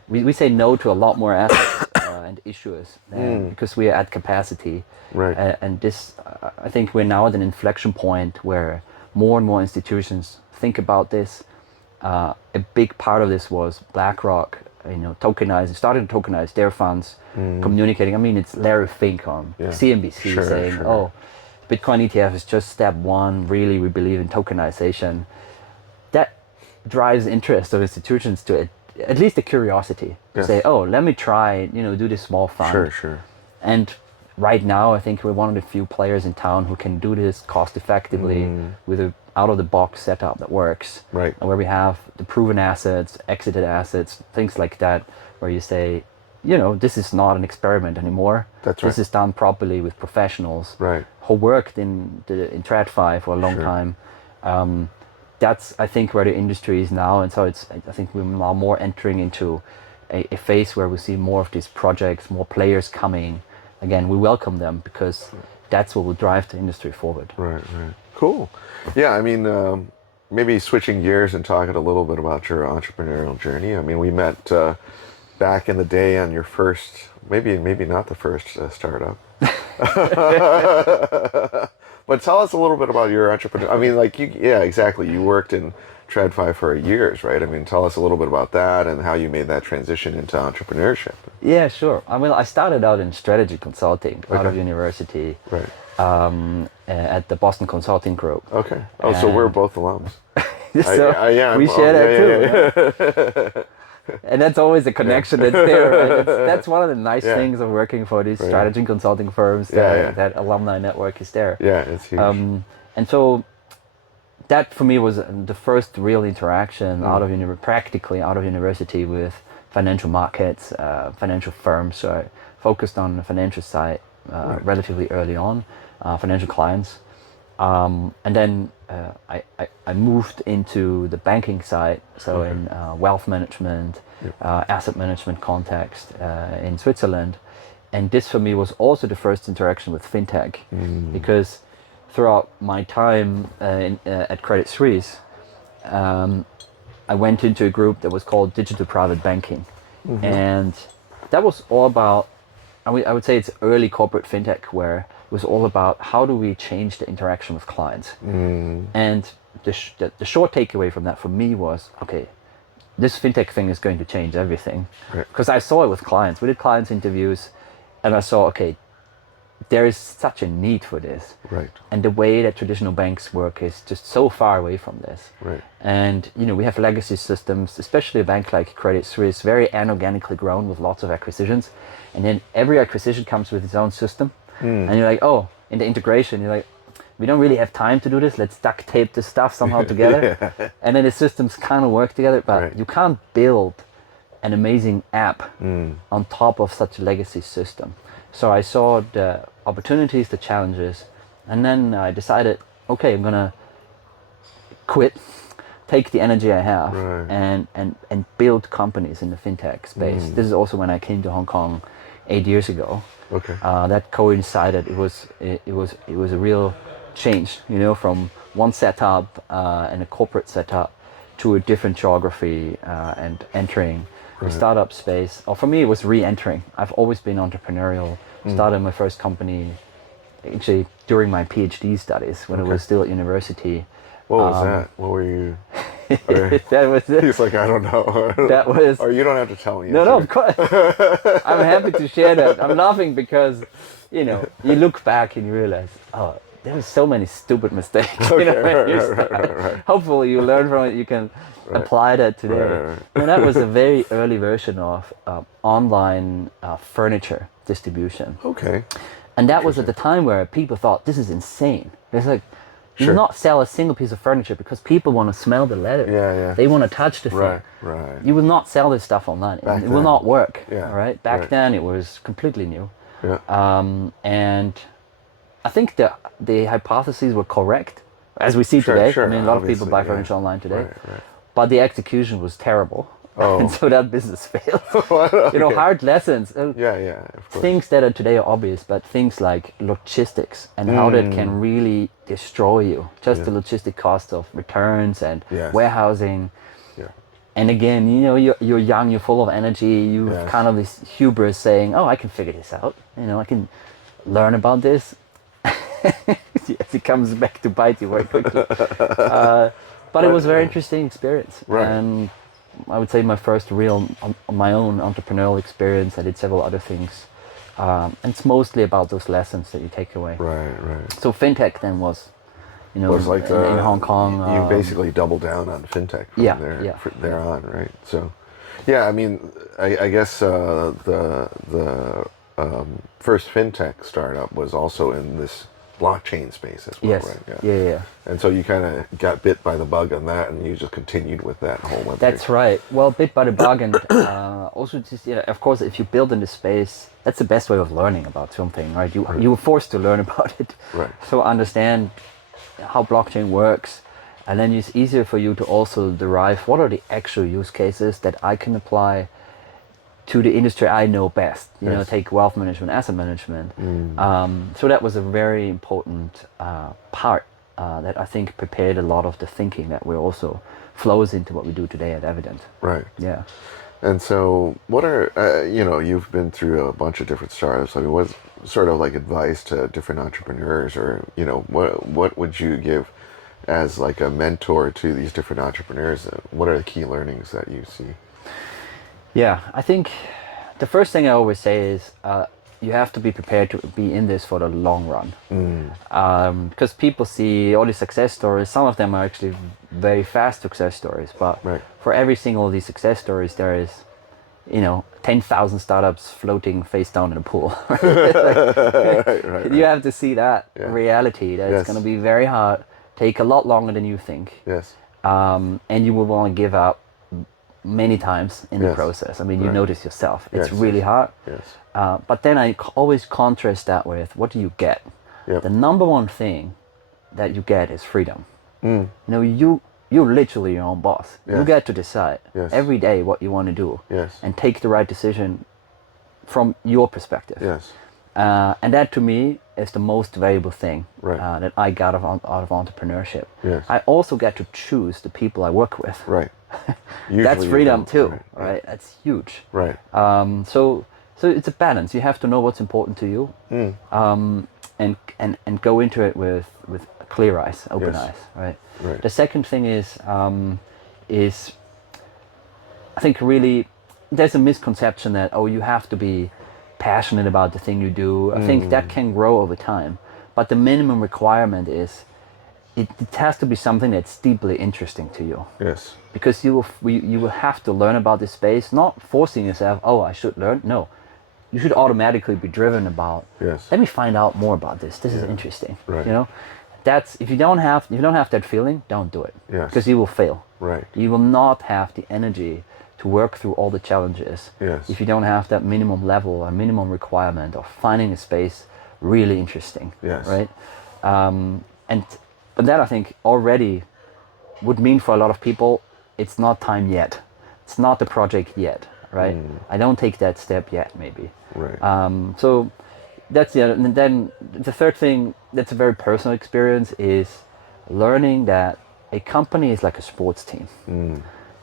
we say no to a lot more assets and issuers because we are at capacity. Right. And this, I think we're now at an inflection point where more and more institutions think about this. A big part of this was BlackRock, starting to tokenize their funds, communicating. I mean, it's Larry Fink on CNBC saying, Bitcoin ETF is just step one. Really, we believe in tokenization. That drives interest of institutions to at least the curiosity to say, let me try, do this small fund. Sure. And right now, I think we're one of the few players in town who can do this cost effectively with a out of the box setup that works, Right. and where we have the proven assets, exited assets, things like that, where you say, you know, this is not an experiment anymore. That's right. This is done properly with professionals Right. who worked in TradFi for a long time. That's, I think, where the industry is now, and so I think we're now more entering into a phase where we see more of these projects, more players coming. Again, we welcome them because that's what will drive the industry forward. Right. Cool. Yeah, I mean, maybe switching gears and talking a little bit about your entrepreneurial journey. I mean, we met back in the day on your first, maybe not the first startup. But tell us a little bit about your entrepreneur. I mean, like, yeah, exactly. You worked in TradFi for years, right? I mean, tell us a little bit about that and how you made that transition into entrepreneurship. Yeah, sure. I mean, I started out in strategy consulting out of university. Right. At the Boston Consulting Group. Okay. Oh, so we're both alums. So yeah, we share that too. Yeah. Right? And that's always a connection that's there. Right? That's one of the nice things of working for these strategy consulting firms. That alumni network is there. Yeah, it's huge. And so that for me was the first real interaction practically out of university with financial markets, financial firms. So I focused on the financial side relatively early on, financial clients. And then I moved into the banking side, so in wealth management, asset management context in Switzerland. And this for me was also the first interaction with FinTech, because throughout my time at Credit Suisse, I went into a group that was called Digital Private Banking. And that was all about, I would say it's early corporate FinTech, where it was all about how do we change the interaction with clients. And the short takeaway from that for me was, okay, this FinTech thing is going to change everything. Because I saw it with clients. We did clients interviews and I saw, okay, there is such a need for this. Right. And the way that traditional banks work is just so far away from this. Right. And, you know, we have legacy systems, especially a bank like Credit Suisse, very anorganically grown with lots of acquisitions. And then every acquisition comes with its own system. And you're like, oh, in the integration, you're like, we don't really have time to do this. Let's duct tape this stuff somehow together. And then the systems kind of work together, but you can't build an amazing app on top of such a legacy system. So I saw the opportunities, the challenges, and then I decided, okay, I'm gonna quit, take the energy I have, and build companies in the FinTech space. This is also when I came to Hong Kong 8 years ago. Okay. That coincided. It was a real change, you know, from one setup and a corporate setup to a different geography and entering the startup space. Or for me, it was re-entering. I've always been entrepreneurial. Started my first company actually during my PhD studies when I was still at university. What was that? What were you? That was it. He's like, I don't know. That was. Or you don't have to tell me. No, of course. I'm happy to share that. I'm laughing because, you know, you look back and you realize, oh, there were so many stupid mistakes. You know, when you start. Hopefully you learn from it. You can apply that today. And that was a very early version of online furniture distribution. Okay. And that was at the time where people thought, this is insane. It's like, you will not sell a single piece of furniture because people want to smell the leather. They want to touch the thing. Right. You will not sell this stuff online. It will not work. Yeah. All right. Back then it was completely new. Yeah. And I think the hypotheses were correct, as we see today. I mean, a lot of people buy furniture online today. But the execution was terrible. And so that business failed. You know, hard lessons. Of course. Things that are today are obvious, but things like logistics and how that can really destroy you. Just the logistic cost of returns and warehousing. And again, you know, you're young, you're full of energy, you have kind of this hubris saying, oh, I can figure this out. You know, I can learn about this. Yes, it comes back to bite you very quickly. But it was a very interesting experience. And I would say my first real, my own entrepreneurial experience. I did several other things. And it's mostly about those lessons that you take away. Right. So FinTech then was, you know, was like in Hong Kong. You basically doubled down on FinTech from there on, right? So, yeah, I mean, I guess the first FinTech startup was also in this blockchain space as well, Yes. right? Yeah. And so you kind of got bit by the bug on that, and you just continued with that whole Web3. That's right. Well, bit by the bug, and also just of course, if you build in the space, that's the best way of learning about something, right? You were forced to learn about it, Right. so understand how blockchain works, and then it's easier for you to also derive what are the actual use cases that I can apply to the industry I know best. You know, take wealth management, asset management. So that was a very important part that I think prepared a lot of the thinking that we also flows into what we do today at Evident. Right. Yeah. And so, what are you've been through a bunch of different startups. I mean, what's sort of like advice to different entrepreneurs, or what would you give as like a mentor to these different entrepreneurs? What are the key learnings that you see? Yeah, I think the first thing I always say is you have to be prepared to be in this for the long run. Because people see all these success stories. Some of them are actually very fast success stories, but for every single of these success stories, there is 10,000 startups floating face down in a pool. You have to see that reality, that it's going to be very hard, take a lot longer than you think. Yes. And you will want to give up many times in the process. I mean, you notice yourself. It's really hard. Yes. But then I always contrast that with, what do you get? Yep. The number one thing that you get is freedom. You're literally your own boss. Yes. You get to decide every day what you want to do and take the right decision from your perspective. Yes. And that to me is the most valuable thing Right. that I got out of entrepreneurship. Yes. I also get to choose the people I work with. Right. That's freedom too, Right. right? That's huge. Right. So it's a balance. You have to know what's important to you, and go into it with clear eyes, open eyes, right? Right. The second thing is I think really there's a misconception that you have to be passionate about the thing you do. I think that can grow over time, but the minimum requirement is it has to be something that's deeply interesting to you. Yes. Because you will have to learn about this space, not forcing yourself, I should learn. No, you should automatically be driven about, let me find out more about this. This is interesting. Right. That's, if you don't have that feeling, don't do it. Yes. Because you will fail. Right. You will not have the energy to work through all the challenges if you don't have that minimum level or minimum requirement of finding a space really interesting. Yes. Right. But that, I think, already would mean for a lot of people, it's not time yet. It's not the project yet, right? I don't take that step yet, maybe. Right. So that's the other. And then the third thing that's a very personal experience is learning that a company is like a sports team.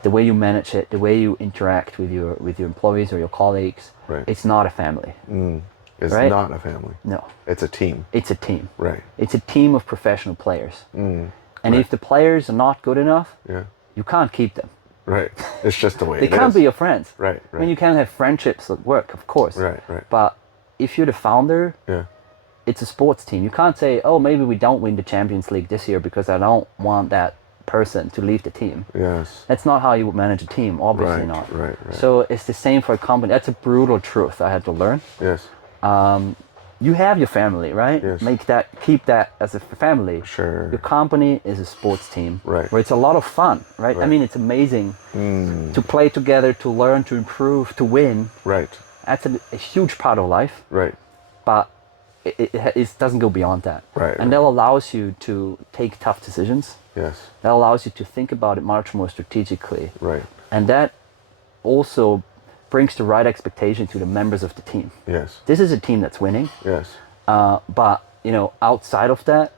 The way you manage it, the way you interact with your employees or your colleagues, it's not a family. It's not a family. No. It's a team. It's a team. Right. It's a team of professional players. And if the players are not good enough, you can't keep them. Right. It's just the way They it is. can't be your friends. Right. I mean, you can have friendships at work, of course. Right. But if you're the founder, Yeah. it's a sports team. You can't say, maybe we don't win the Champions League this year because I don't want that person to leave the team. Yes. That's not how you would manage a team, obviously Right, not. right. So it's the same for a company. That's a brutal truth I had to learn. Yes. You have your family, right? Yes. Keep that as a family. Sure. Your company is a sports team, Right. where it's a lot of fun, right? I Right. mean, it's amazing to play together, to learn, to improve, to win. Right. That's a huge part of life, Right. but it doesn't go beyond that. Right, And that allows you to take tough decisions. Yes. That allows you to think about it much more strategically. Right. And that also brings the right expectation to the members of the team. Yes. This is a team that's winning, Yes. but outside of that,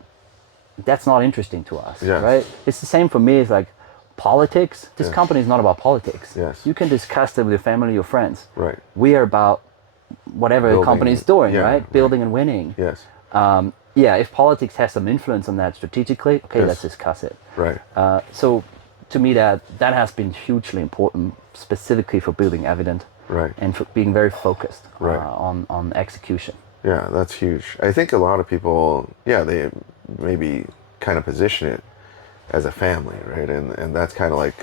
that's not interesting to us, Yes. right? It's the same for me. It's like politics. This Yes. company is not about politics. Yes. You can discuss it with your family, your friends. Right. We are about whatever the Building, company is doing, yeah, right? Building and winning. Yes. If politics has some influence on that strategically, okay, Yes. let's discuss it. Right. So to me, that has been hugely important, specifically for building Evident, Right. and for being very focused Right. on execution. Yeah, that's huge. I think a lot of people, they maybe kind of position it as a family, right? And that's kind of like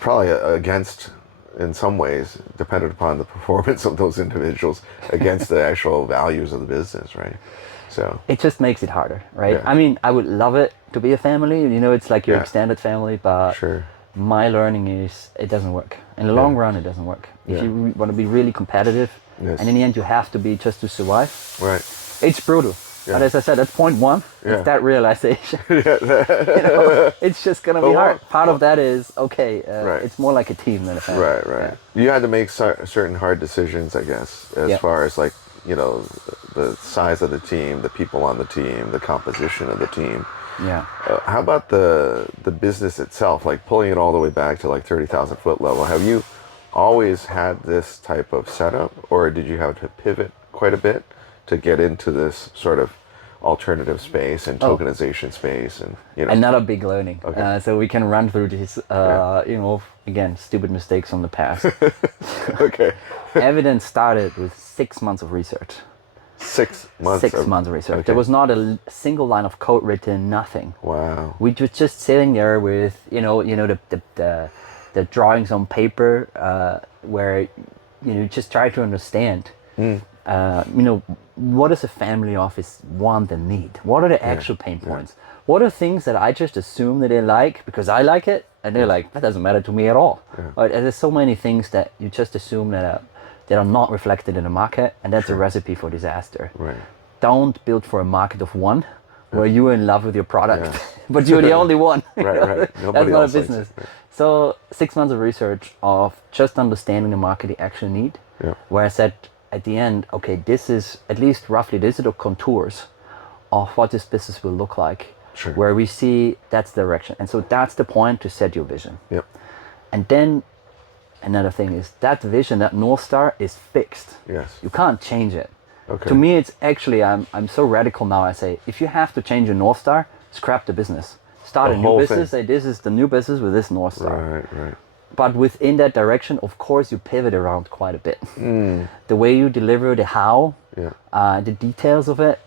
probably against, in some ways, dependent upon the performance of those individuals, against the actual values of the business, right? So it just makes it harder, right? Yeah. I mean, I would love it to be a family, you know, it's like your Yeah. extended family, but Sure. my learning is it doesn't work. In the long run, it doesn't work. If Yeah. you want to be really competitive, Yes. and in the end you have to be just to survive, Right. it's brutal. Yeah. But as I said, that's point one. Yeah. It's that realization. You know, it's just gonna be But hard. what- Part of that is okay. Right. It's more like a team than a family. Right, right. You had to make certain hard decisions, I guess, as Yeah. far as like, you know, the size of the team, the people on the team, the composition of the team. Yeah. How about the business itself, like pulling it all the way back to like 30,000 foot level? Have you always had this type of setup, or did you have to pivot quite a bit to get into this sort of alternative space and tokenization space, and you know? Another big learning. Okay. So we can run through these, you know, again, stupid mistakes from the past. Okay. Evidence started with 6 months of research. 6 months. 6 months of research. Okay. There was not a single line of code written, nothing. Wow. We were just sitting there with, you know, the drawings on paper, where, you know, just try to understand, you know, what does a family office want and need? What are the actual pain points? What are things that I just assume that they like because I like it, and they're like, that doesn't matter to me at all. Right? And there's so many things that you just assume that are not reflected in the market, and that's a recipe for disaster. Right. Don't build for a market of one, where you're in love with your product, but you're the only one. Right, right. That's Nobody not a else likes business. it, right. So 6 months of research of just understanding the market they actually need, Yeah. where I said at the end, okay, this is at least roughly, these are the contours of what this business will look like, Sure. where we see that's the direction. And so that's the point to set your vision. Yep. And then another thing is that vision, that North Star is fixed. Yes. You can't change it. Okay. To me, it's actually, I'm so radical now. I say, if you have to change your North Star, scrap the business. Start The a new whole business. thing. Say, this is the new business with this North Star. Right, right. But within that direction, of course, you pivot around quite a bit. The way you deliver, the how, the details of it,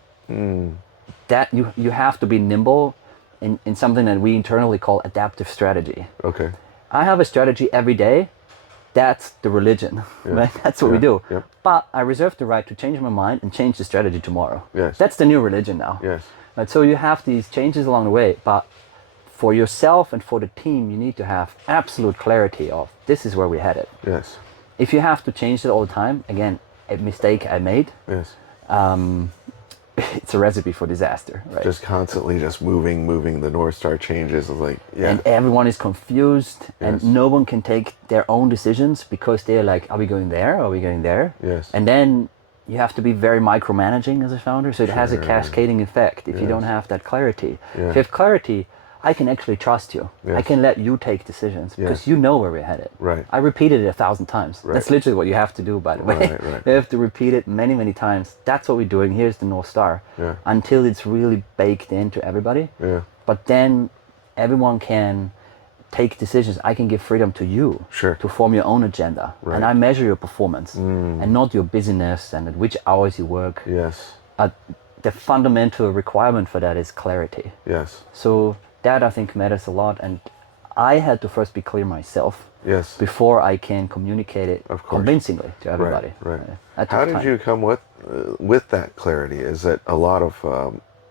that you have to be nimble in something that we internally call adaptive strategy. Okay. I have a strategy every day. That's the religion, right? That's what we do. Yep. But I reserve the right to change my mind and change the strategy tomorrow. Yes. That's the new religion now. Yes. Right? So you have these changes along the way, but for yourself and for the team, you need to have absolute clarity of this is where we're headed. Yes. If you have to change it all the time, again, a mistake I made, Yes. it's a recipe for disaster, right? Just constantly just moving. The North Star changes. It's like, yeah. And everyone is confused, Yes. and no one can take their own decisions because they're like, are we going there? Are we going there? Yes. And then you have to be very micromanaging as a founder, so it has a cascading effect if you don't have that clarity. Yeah. If you have clarity, I can actually trust you. I Yes. can let you take decisions because Yes. you know where we're headed. Right. I repeated it 1,000 times. Right. That's literally what you have to do, by the way. Right, right. You have to repeat it many, many times. That's what we're doing. Here's the North Star. Yeah. Until it's really baked into everybody. Yeah. But then everyone can take decisions. I can give freedom to you Sure. to form your own agenda. Right. And I measure your performance and not your busyness and at which hours you work. Yes. The fundamental requirement for that is clarity. Yes. So that I think matters a lot. And I had to first be clear myself Yes. before I can communicate it Of course. convincingly to everybody. Right. That How took did time. you come with that clarity? Is it a lot of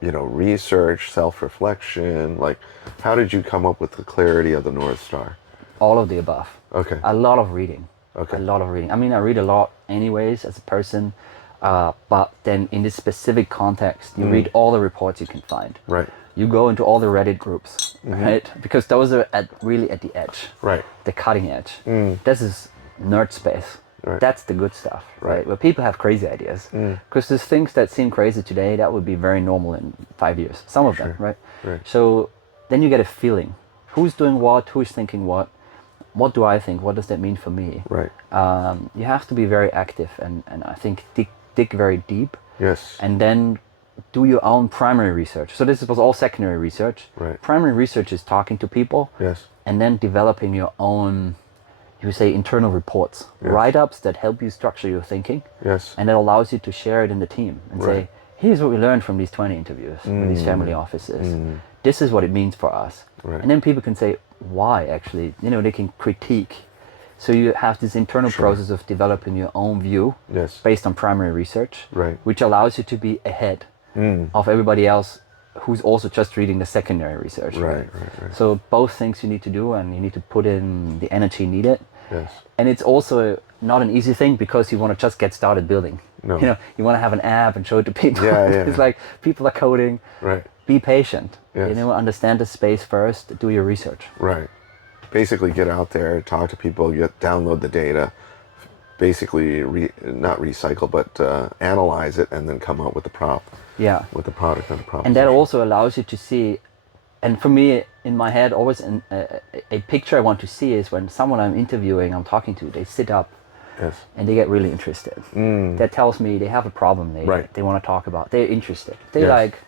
research, self-reflection? Like, how did you come up with the clarity of the North Star? All of the above. Okay. A lot of reading. Okay. A lot of reading. I mean, I read a lot anyways as a person, but then in this specific context, you read all the reports you can find. Right. You go into all the Reddit groups, right? Because those are really at the edge, Right. the cutting edge. This is nerd space. Right. That's the good stuff, right? Right. Where people have crazy ideas. Because there's things that seem crazy today that would be very normal in 5 years. Some of them, right? Right. So then you get a feeling. Who's doing what? Who's thinking what? What do I think? What does that mean for me? Right. You have to be very active and I think dig very deep Yes. and then do your own primary research. So this was all secondary research. Right. Primary research is talking to people Yes. and then developing your own, you would say, internal reports, Yes. write-ups that help you structure your thinking, Yes. and that allows you to share it in the team and say, Right. here's what we learned from these 20 interviews with these family offices. This is what it means for us. Right. And then people can say, why actually? They can critique. So you have this internal process of developing your own view Yes. based on primary research, Right. which allows you to be ahead. of everybody else who's also just reading the secondary research. Right. So both things you need to do, and you need to put in the energy needed. Yes. And it's also not an easy thing because you want to just get started building. No. You know, you want to have an app and show it to people. Yeah. It's like people are coding. Right. Be patient. Yes. You know, understand the space first. Do your research. Right. Basically, get out there, talk to people, download the data, basically not recycle, but analyze it, and then come up with the with the product and the proposition. And that also allows you to see. And for me, in my head, always a picture I want to see is when someone I'm interviewing, I'm talking to, they sit up. Yes. And they get really interested. That tells me they have a problem they want to talk about. They're interested. They're like,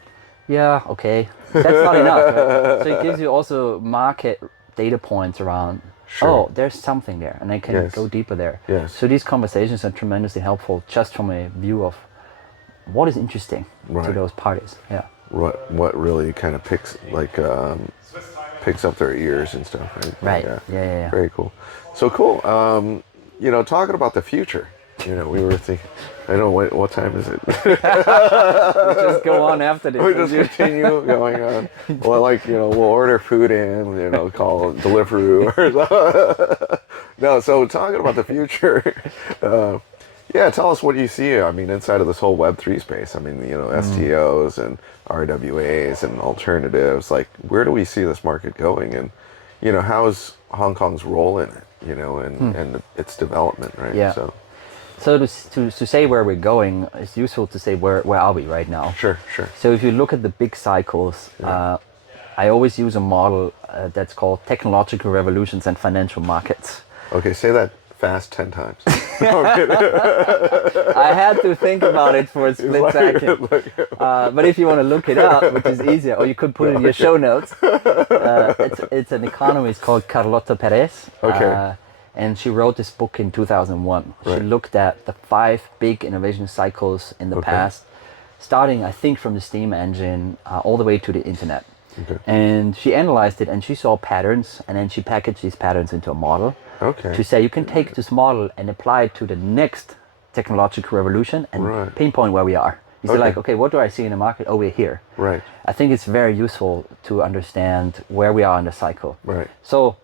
yeah, okay. That's not enough. Right? So it gives you also market data points around, oh, there's something there. And they can go deeper there. Yes. So these conversations are tremendously helpful just from a view of what is interesting to those parties. Yeah. What really kind of picks up their ears and stuff. Right. Yeah. Very cool. So cool. You know, talking about the future, you know, we were thinking, I don't know, what time is it? We just go on after this. We just continue going on. Well, like, you know, we'll order food in, you know, call Deliveroo or something. No, so talking about the future, tell us what you see, I mean, inside of this whole Web3 space. I mean, you know, STOs and RWAs and alternatives, like, where do we see this market going? And, you know, how's Hong Kong's role in it, you know, and its development, right? Yeah. So to say where we're going, it's useful to say where are we right now. Sure. So if you look at the big cycles, I always use a model that's called technological revolutions and financial markets. Okay, say that fast 10 times. I had to think about it for a split second. But if you want to look it up, which is easier, or you could put it in your show notes, it's an economist called Carlota Perez. Okay. And she wrote this book in 2001. She looked at the 5 big innovation cycles in the past, starting, I think, from the steam engine all the way to the internet. Okay. And she analyzed it, and she saw patterns, and then she packaged these patterns into a model. Okay. To say you can take this model and apply it to the next technological revolution and pinpoint where we are. You say like, okay, what do I see in the market? Oh, we're here. Right. I think it's very useful to understand where we are in the cycle. Right. So,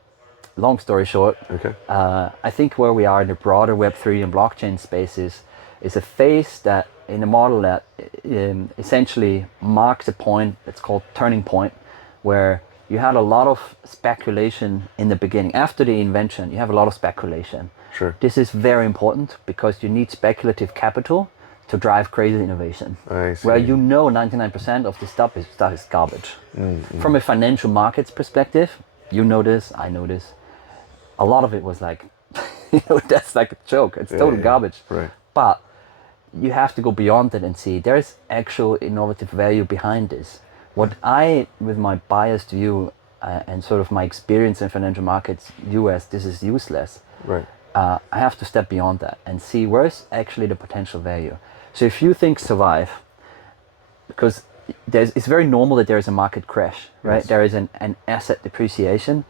long story short, I think where we are in the broader Web3 and blockchain spaces is a phase that in a model that essentially marks a point that's called turning point, where you had a lot of speculation in the beginning. After the invention, you have a lot of speculation. Sure. This is very important because you need speculative capital to drive crazy innovation. I see. Where you know 99% of the stuff is garbage. From a financial markets perspective, you know this, I know this. A lot of it was like, you know, that's like a joke. It's total garbage. Right. But you have to go beyond it and see there's actual innovative value behind this. What I, with my biased view and sort of my experience in financial markets, view as this is useless. Right. I have to step beyond that and see where's actually the potential value. So if you think survive, because it's very normal that there is a market crash, right? Yes. There is an asset depreciation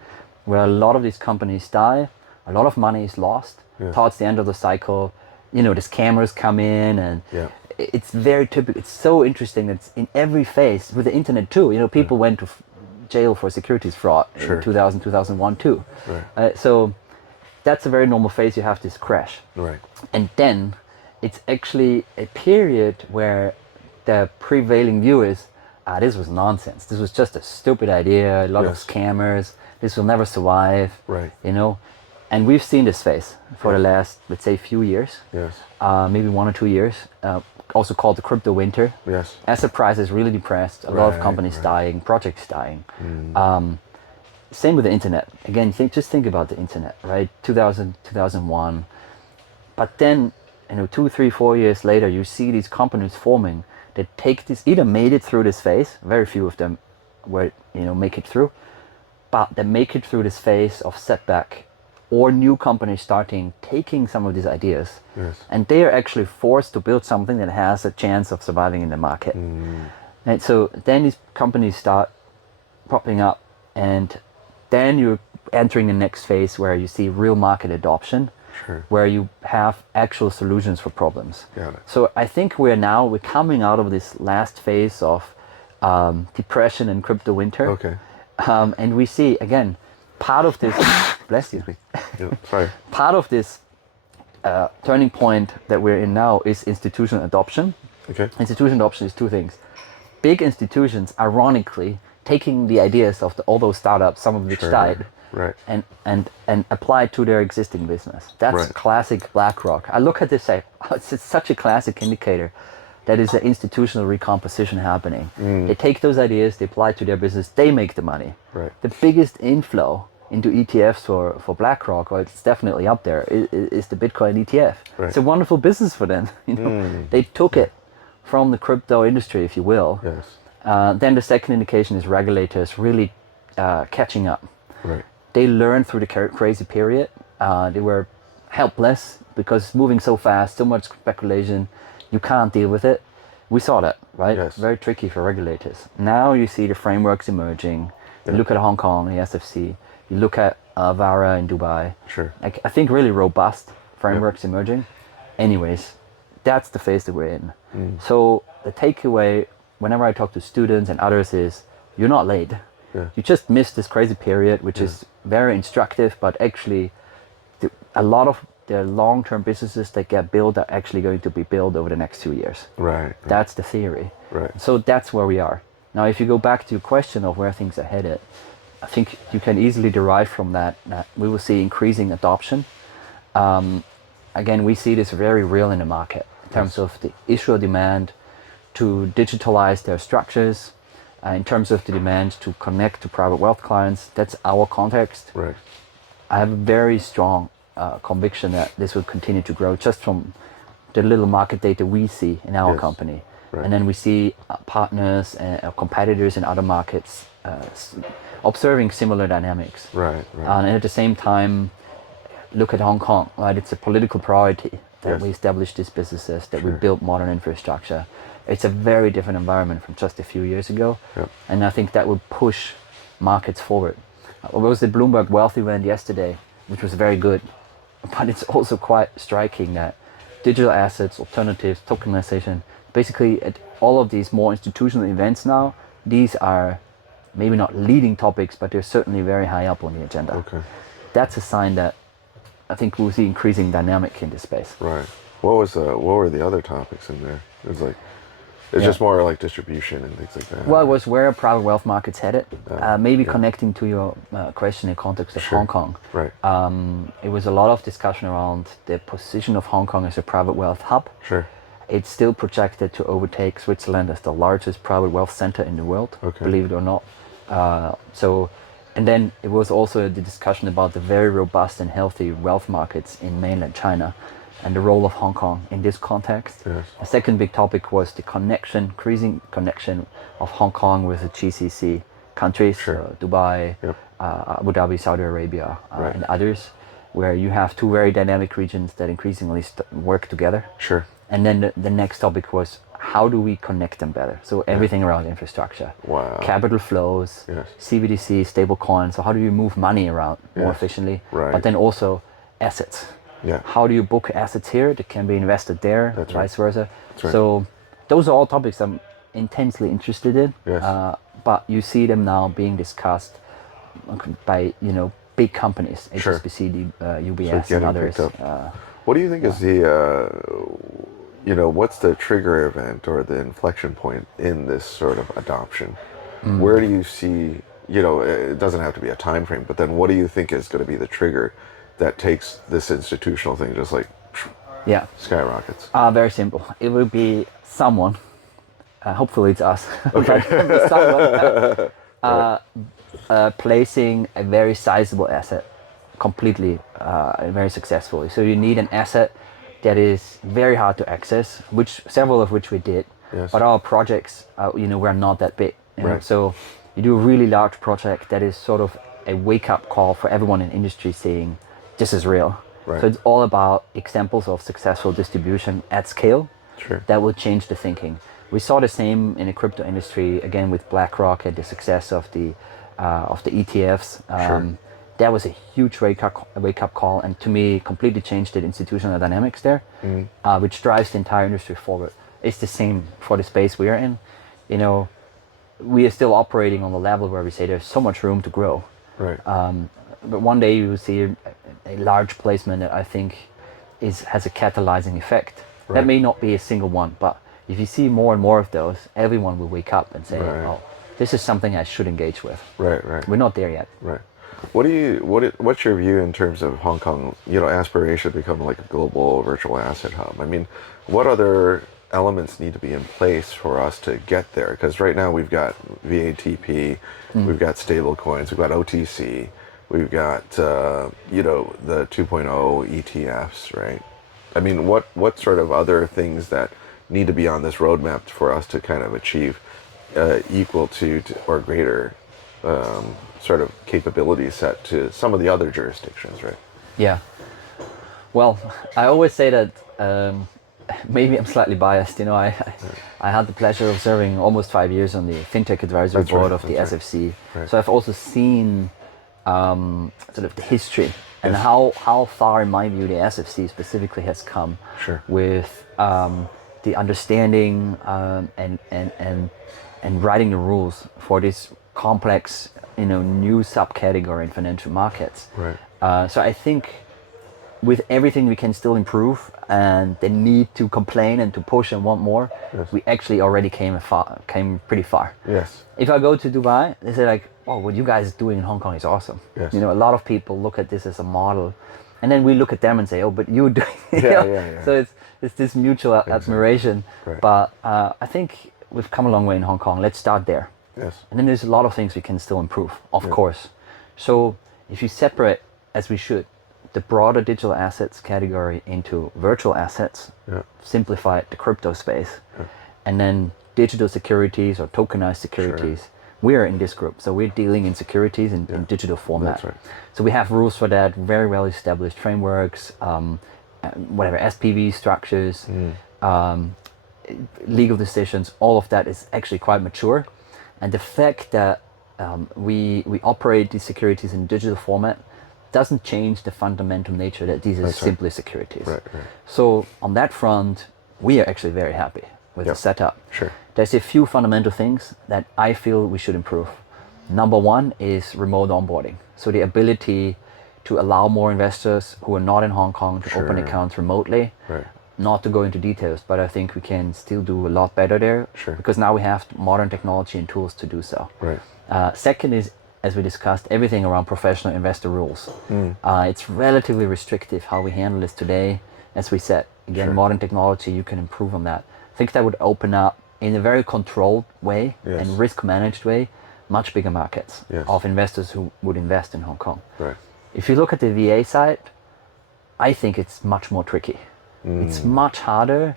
where a lot of these companies die, a lot of money is lost towards the end of the cycle. You know, the scammers come in and it's very typical. It's so interesting that it's in every phase with the internet too. You know, people went to jail for securities fraud in 2000, 2001 too. Right. So that's a very normal phase. You have this crash. Right. And then it's actually a period where the prevailing view is, this was nonsense. This was just a stupid idea. A lot of scammers. This will never survive. Right. You know, and we've seen this phase for the last, let's say, few years. Yes. Maybe 1 or 2 years. Also called the crypto winter. Yes. Asset prices really depressed. A lot of companies dying, projects dying. Same with the internet. Again, just think about the internet, right? 2000, 2001. But then, you know, 2, 3, 4 years later, you see these companies forming that take this, either made it through this phase. Very few of them were, you know, make it through. But they make it through this phase of setback, or new companies starting taking some of these ideas, and they are actually forced to build something that has a chance of surviving in the market. And so then these companies start popping up, and then you're entering the next phase where you see real market adoption. where you have actual solutions for problems. Got it. So I think we're coming out of this last phase of depression and crypto winter. Okay. And we see, again, part of this, bless you, Yeah, sorry. part of this turning point that we're in now is institutional adoption. Okay. Institutional adoption is two things. Big institutions, ironically, taking the ideas of all those startups, some of which died, Right. and apply it to their existing business. That's classic BlackRock. I look at this, say, it's such a classic indicator that is an institutional recomposition happening. They take those ideas, they apply it to their business, they make the money. Right. The biggest inflow into ETFs for BlackRock, or it's definitely up there, is the Bitcoin ETF. Right. It's a wonderful business for them. They took it from the crypto industry, if you will. Yes. Then the second indication is regulators really catching up. Right. They learned through the crazy period. They were helpless because moving so fast, so much speculation, you can't deal with it. We saw that, right? Yes. Very tricky for regulators. Now you see the frameworks emerging. You look at Hong Kong, the SFC. You look at VARA in Dubai. Sure. I think really robust frameworks emerging. Anyways, that's the phase that we're in. So the takeaway, whenever I talk to students and others, is you're not late. Yeah. You just missed this crazy period, which is very instructive, but actually a lot of the long-term businesses that get built are actually going to be built over the next 2 years. Right. That's the theory. Right. So that's where we are. Now, if you go back to your question of where things are headed, I think you can easily derive from that we will see increasing adoption. Again, we see this very real in the market in terms of the issuer demand to digitalize their structures, in terms of the demand to connect to private wealth clients. That's our context. Right. I have a very strong conviction that this will continue to grow just from the little market data we see in our company. Right. And then we see partners and competitors in other markets observing similar dynamics. Right. And at the same time, look at Hong Kong, right? It's a political priority that we establish these businesses, that we build modern infrastructure. It's a very different environment from just a few years ago. And I think that will push markets forward. There was the Bloomberg Wealth event yesterday, which was very good. But it's also quite striking that digital assets, alternatives, tokenization, basically at all of these more institutional events now, these are maybe not leading topics, but they're certainly very high up on the agenda. Okay. That's a sign that I think we'll see increasing dynamic in this space. Right. What were the other topics in there? It's just more like distribution and things like that. Well, it was where private wealth markets headed. Maybe connecting to your question in context of Hong Kong. Right. It was a lot of discussion around the position of Hong Kong as a private wealth hub. Sure. It's still projected to overtake Switzerland as the largest private wealth center in the world, believe it or not. And then it was also the discussion about the very robust and healthy wealth markets in mainland China and the role of Hong Kong in this context. Yes. The second big topic was the increasing connection of Hong Kong with the GCC countries, Dubai, Abu Dhabi, Saudi Arabia, and others, where you have two very dynamic regions that increasingly work together. Sure. And then the next topic was, how do we connect them better? So everything around infrastructure, capital flows, CBDC, stable coins. So how do you move money around more efficiently? Right. But then also assets. Yeah. How do you book assets here that can be invested there, vice versa? That's right. So those are all topics I'm intensely interested in. Yes. But you see them now being discussed by big companies, HSBC, UBS, and others. What do you think is what's the trigger event or the inflection point in this sort of adoption? Where do you see, it doesn't have to be a time frame, but then what do you think is going to be the trigger that takes this institutional thing just like skyrockets? Very simple. It will be someone, hopefully it's us, placing a very sizable asset completely very successfully. So you need an asset that is very hard to access, several of which we did. Yes. But our projects, were not that big. So you do a really large project that is sort of a wake-up call for everyone in industry saying, this is real. Right. So it's all about examples of successful distribution at scale that will change the thinking. We saw the same in the crypto industry, again with BlackRock and the success of the ETFs. that was a huge wake up call, and to me completely changed the institutional dynamics there, which drives the entire industry forward. It's the same for the space we are in. You know, we are still operating on the level where we say there's so much room to grow. Right. But one day you will see a large placement that I think has a catalyzing effect. Right. That may not be a single one, but if you see more and more of those, everyone will wake up and say, Right. "Oh, this is something I should engage with." Right. We're not there yet. Right. What's your view in terms of Hong Kong, aspiration to become like a global virtual asset hub? I mean, what other elements need to be in place for us to get there? Because right now we've got VATP, we've got stable coins, we've got OTC, we've got the 2.0 ETFs, right? I mean, what sort of other things that need to be on this roadmap for us to kind of achieve equal to or greater sort of capability set to some of the other jurisdictions, right? Yeah. Well, I always say that maybe I'm slightly biased. I had the pleasure of serving almost 5 years on the FinTech Advisory Board of the SFC. Right. So I've also seen sort of the history and how far, in my view, the SFC specifically has come with the understanding and writing the rules for this complex, new subcategory in financial markets. Right. So I think with everything we can still improve, and the need to complain and to push and want more, we actually already came pretty far. Yes. If I go to Dubai, they say like, "Oh, what you guys are doing in Hong Kong is awesome." Yes. A lot of people look at this as a model, and then we look at them and say, "Oh, but you're doing." Yeah. So it's this mutual admiration. Right. But I think we've come a long way in Hong Kong. Let's start there. Yes. And then there's a lot of things we can still improve, of course. So if you separate, as we should, the broader digital assets category into virtual assets, simplify the crypto space, and then digital securities or tokenized securities. We are in this group, so we're dealing in securities in digital format. That's right. So we have rules for that, very well established frameworks, whatever SPV structures, legal decisions. All of that is actually quite mature, and the fact that we operate these securities in digital format doesn't change the fundamental nature that these are simply securities. Right. So on that front, we are actually very happy with the setup. Sure. There's a few fundamental things that I feel we should improve. Number one is remote onboarding. So the ability to allow more investors who are not in Hong Kong to open accounts remotely. Right. Not to go into details, but I think we can still do a lot better there. Sure. Because now we have modern technology and tools to do so. Right. Second is, as we discussed, everything around professional investor rules. It's relatively restrictive how we handle this today. As we said, again, modern technology, you can improve on that. I think that would open up, in a very controlled way and risk managed way, much bigger markets of investors who would invest in Hong Kong. Right. If you look at the VA side, I think it's much more tricky. It's much harder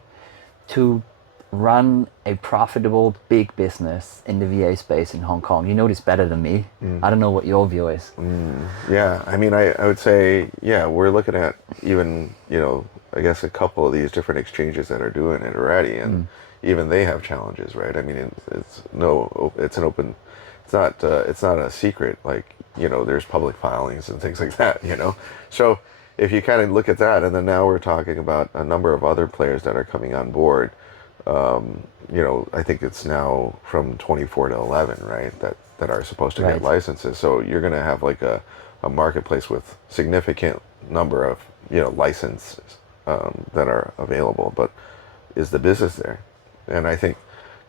to run a profitable big business in the VA space in Hong Kong. You know this better than me. I don't know what your view is. Yeah, I mean, I would say, we're looking at even, I guess a couple of these different exchanges that are doing it already, and even they have challenges, right? I mean, it's not a secret, like, there's public filings and things like that, So if you kind of look at that, and then now we're talking about a number of other players that are coming on board, I think it's now from 24 to 11, right? That are supposed to get licenses. So you're going to have like a marketplace with significant number of, licenses that are available. But is the business there? And I think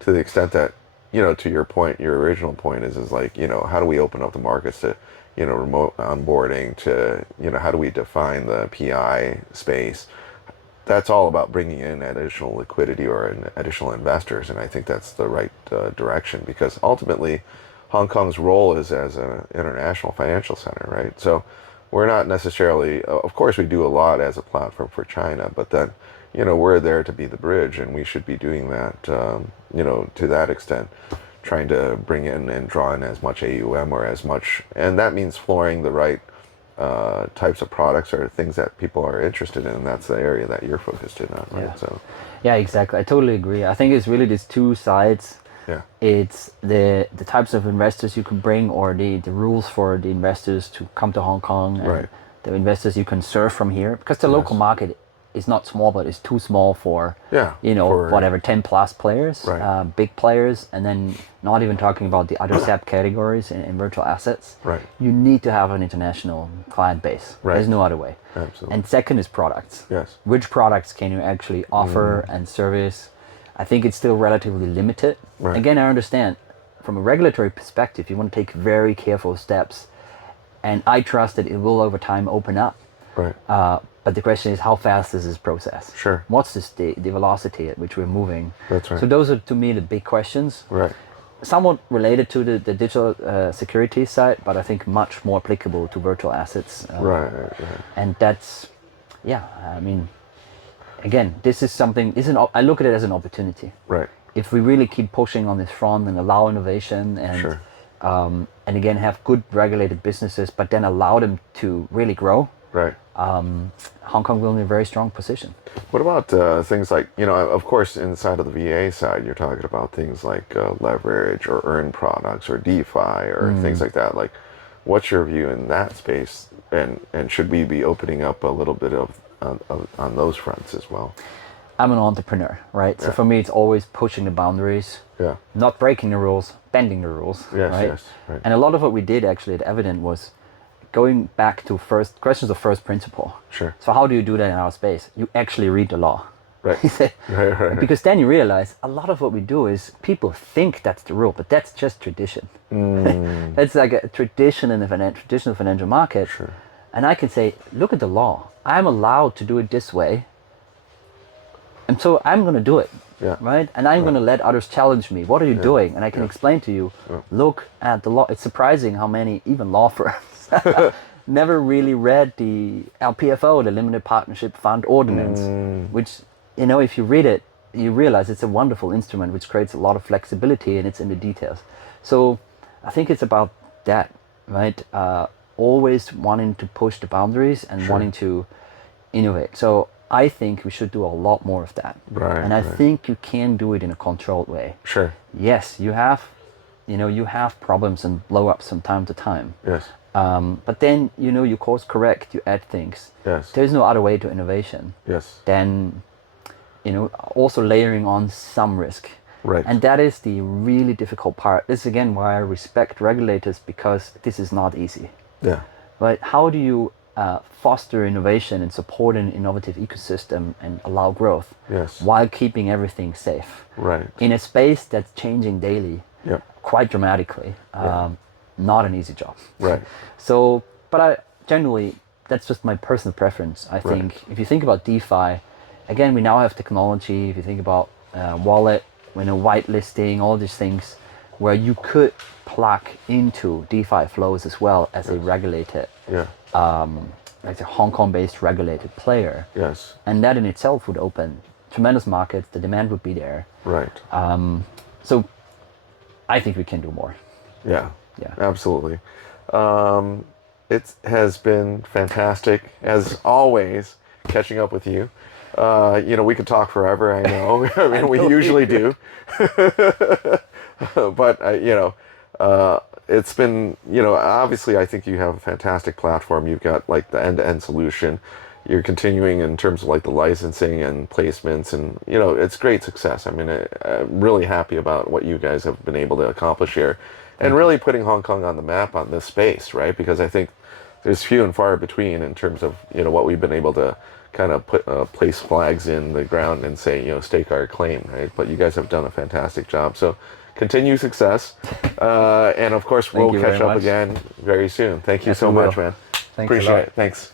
to the extent that, to your point, your original point is like, how do we open up the markets to, remote onboarding, to, how do we define the PI space? That's all about bringing in additional liquidity or additional investors, and I think that's the right direction, because ultimately Hong Kong's role is as an international financial center, right? So we're not necessarily, of course we do a lot as a platform for China, but then, we're there to be the bridge, and we should be doing that, to that extent, trying to bring in and draw in as much AUM or as much, and that means flooring the right types of products or things that people are interested in, and that's the area that you're focused in on, right? So yeah, exactly. I totally agree. I think it's really these two sides. Yeah. It's the types of investors you can bring, or the rules for the investors to come to Hong Kong, and Right. the investors you can serve from here, because the local market is not small, but it's too small for whatever 10 plus players, Right. big players, and then not even talking about the other SAP categories in virtual assets. Right. You need to have an international client base. Right. There's no other way. Absolutely. And second is products. Yes. Which products can you actually offer and service? I think it's still relatively limited. Right. Again, I understand from a regulatory perspective, you want to take very careful steps, and I trust that it will over time open up. Right. But the question is, how fast is this process? Sure. What's the velocity at which we're moving? That's right. So those are, to me, the big questions. Right. Somewhat related to the digital security side, but I think much more applicable to virtual assets. Right. And that's, I mean, again, this is something, I look at it as an opportunity. Right. If we really keep pushing on this front and allow innovation and and again have good regulated businesses, but then allow them to really grow, right. Hong Kong will be in a very strong position. What about things like, of course, inside of the VA side, you're talking about things like leverage or earned products or DeFi or things like that. Like, what's your view in that space? And should we be opening up a little bit on those fronts as well? I'm an entrepreneur, right? So for me, it's always pushing the boundaries, not breaking the rules, bending the rules, right? Yes, right. And a lot of what we did actually at Evident was going back to questions of first principle. Sure. So how do you do that in our space? You actually read the law. Right. Right. Because then you realize a lot of what we do is people think that's the rule, but that's just tradition. That's like a tradition in the traditional financial market. Sure. And I can say, look at the law. I'm allowed to do it this way. And so I'm going to do it, right? And I'm going to let others challenge me. What are you doing? And I can explain to you, look at the law. It's surprising how many, even law firms, never really read the LPFO, the Limited Partnership Fund Ordinance, which, if you read it, you realize it's a wonderful instrument which creates a lot of flexibility, and it's in the details. So I think it's about that, right? Always wanting to push the boundaries and wanting to innovate. So I think we should do a lot more of that. Right. And I think you can do it in a controlled way. Sure. Yes, you have problems and blow ups from time to time. Yes. But then, you course correct, you add things. Yes. There's no other way to innovation. Yes. Then, also layering on some risk. Right. And that is the really difficult part. This is again why I respect regulators, because this is not easy. Yeah. Right? How do you foster innovation and support an innovative ecosystem and allow growth while keeping everything safe? Right. In a space that's changing daily, quite dramatically. Not an easy job. Right. So, but I generally, that's just my personal preference. I think if you think about DeFi, again, we now have technology. If you think about wallet, whitelisting, all these things, where you could plug into DeFi flows as well as a regulated, like a Hong Kong-based regulated player. Yes. And that in itself would open tremendous markets. The demand would be there. Right. So I think we can do more. Yeah. Yeah. Absolutely. It has been fantastic, as always, catching up with you. We could talk forever, I know. I mean, we usually do. But, it's been, obviously I think you have a fantastic platform. You've got like the end-to-end solution. You're continuing in terms of like the licensing and placements, and, it's great success. I mean, I'm really happy about what you guys have been able to accomplish here, and really putting Hong Kong on the map on this space, right? Because I think there's few and far between in terms of, what we've been able to kind of put place flags in the ground and say, stake our claim, right? But you guys have done a fantastic job. So continue success. And of course, we'll catch up again very soon. Thank you so much, man. Thanks Appreciate it. Thanks.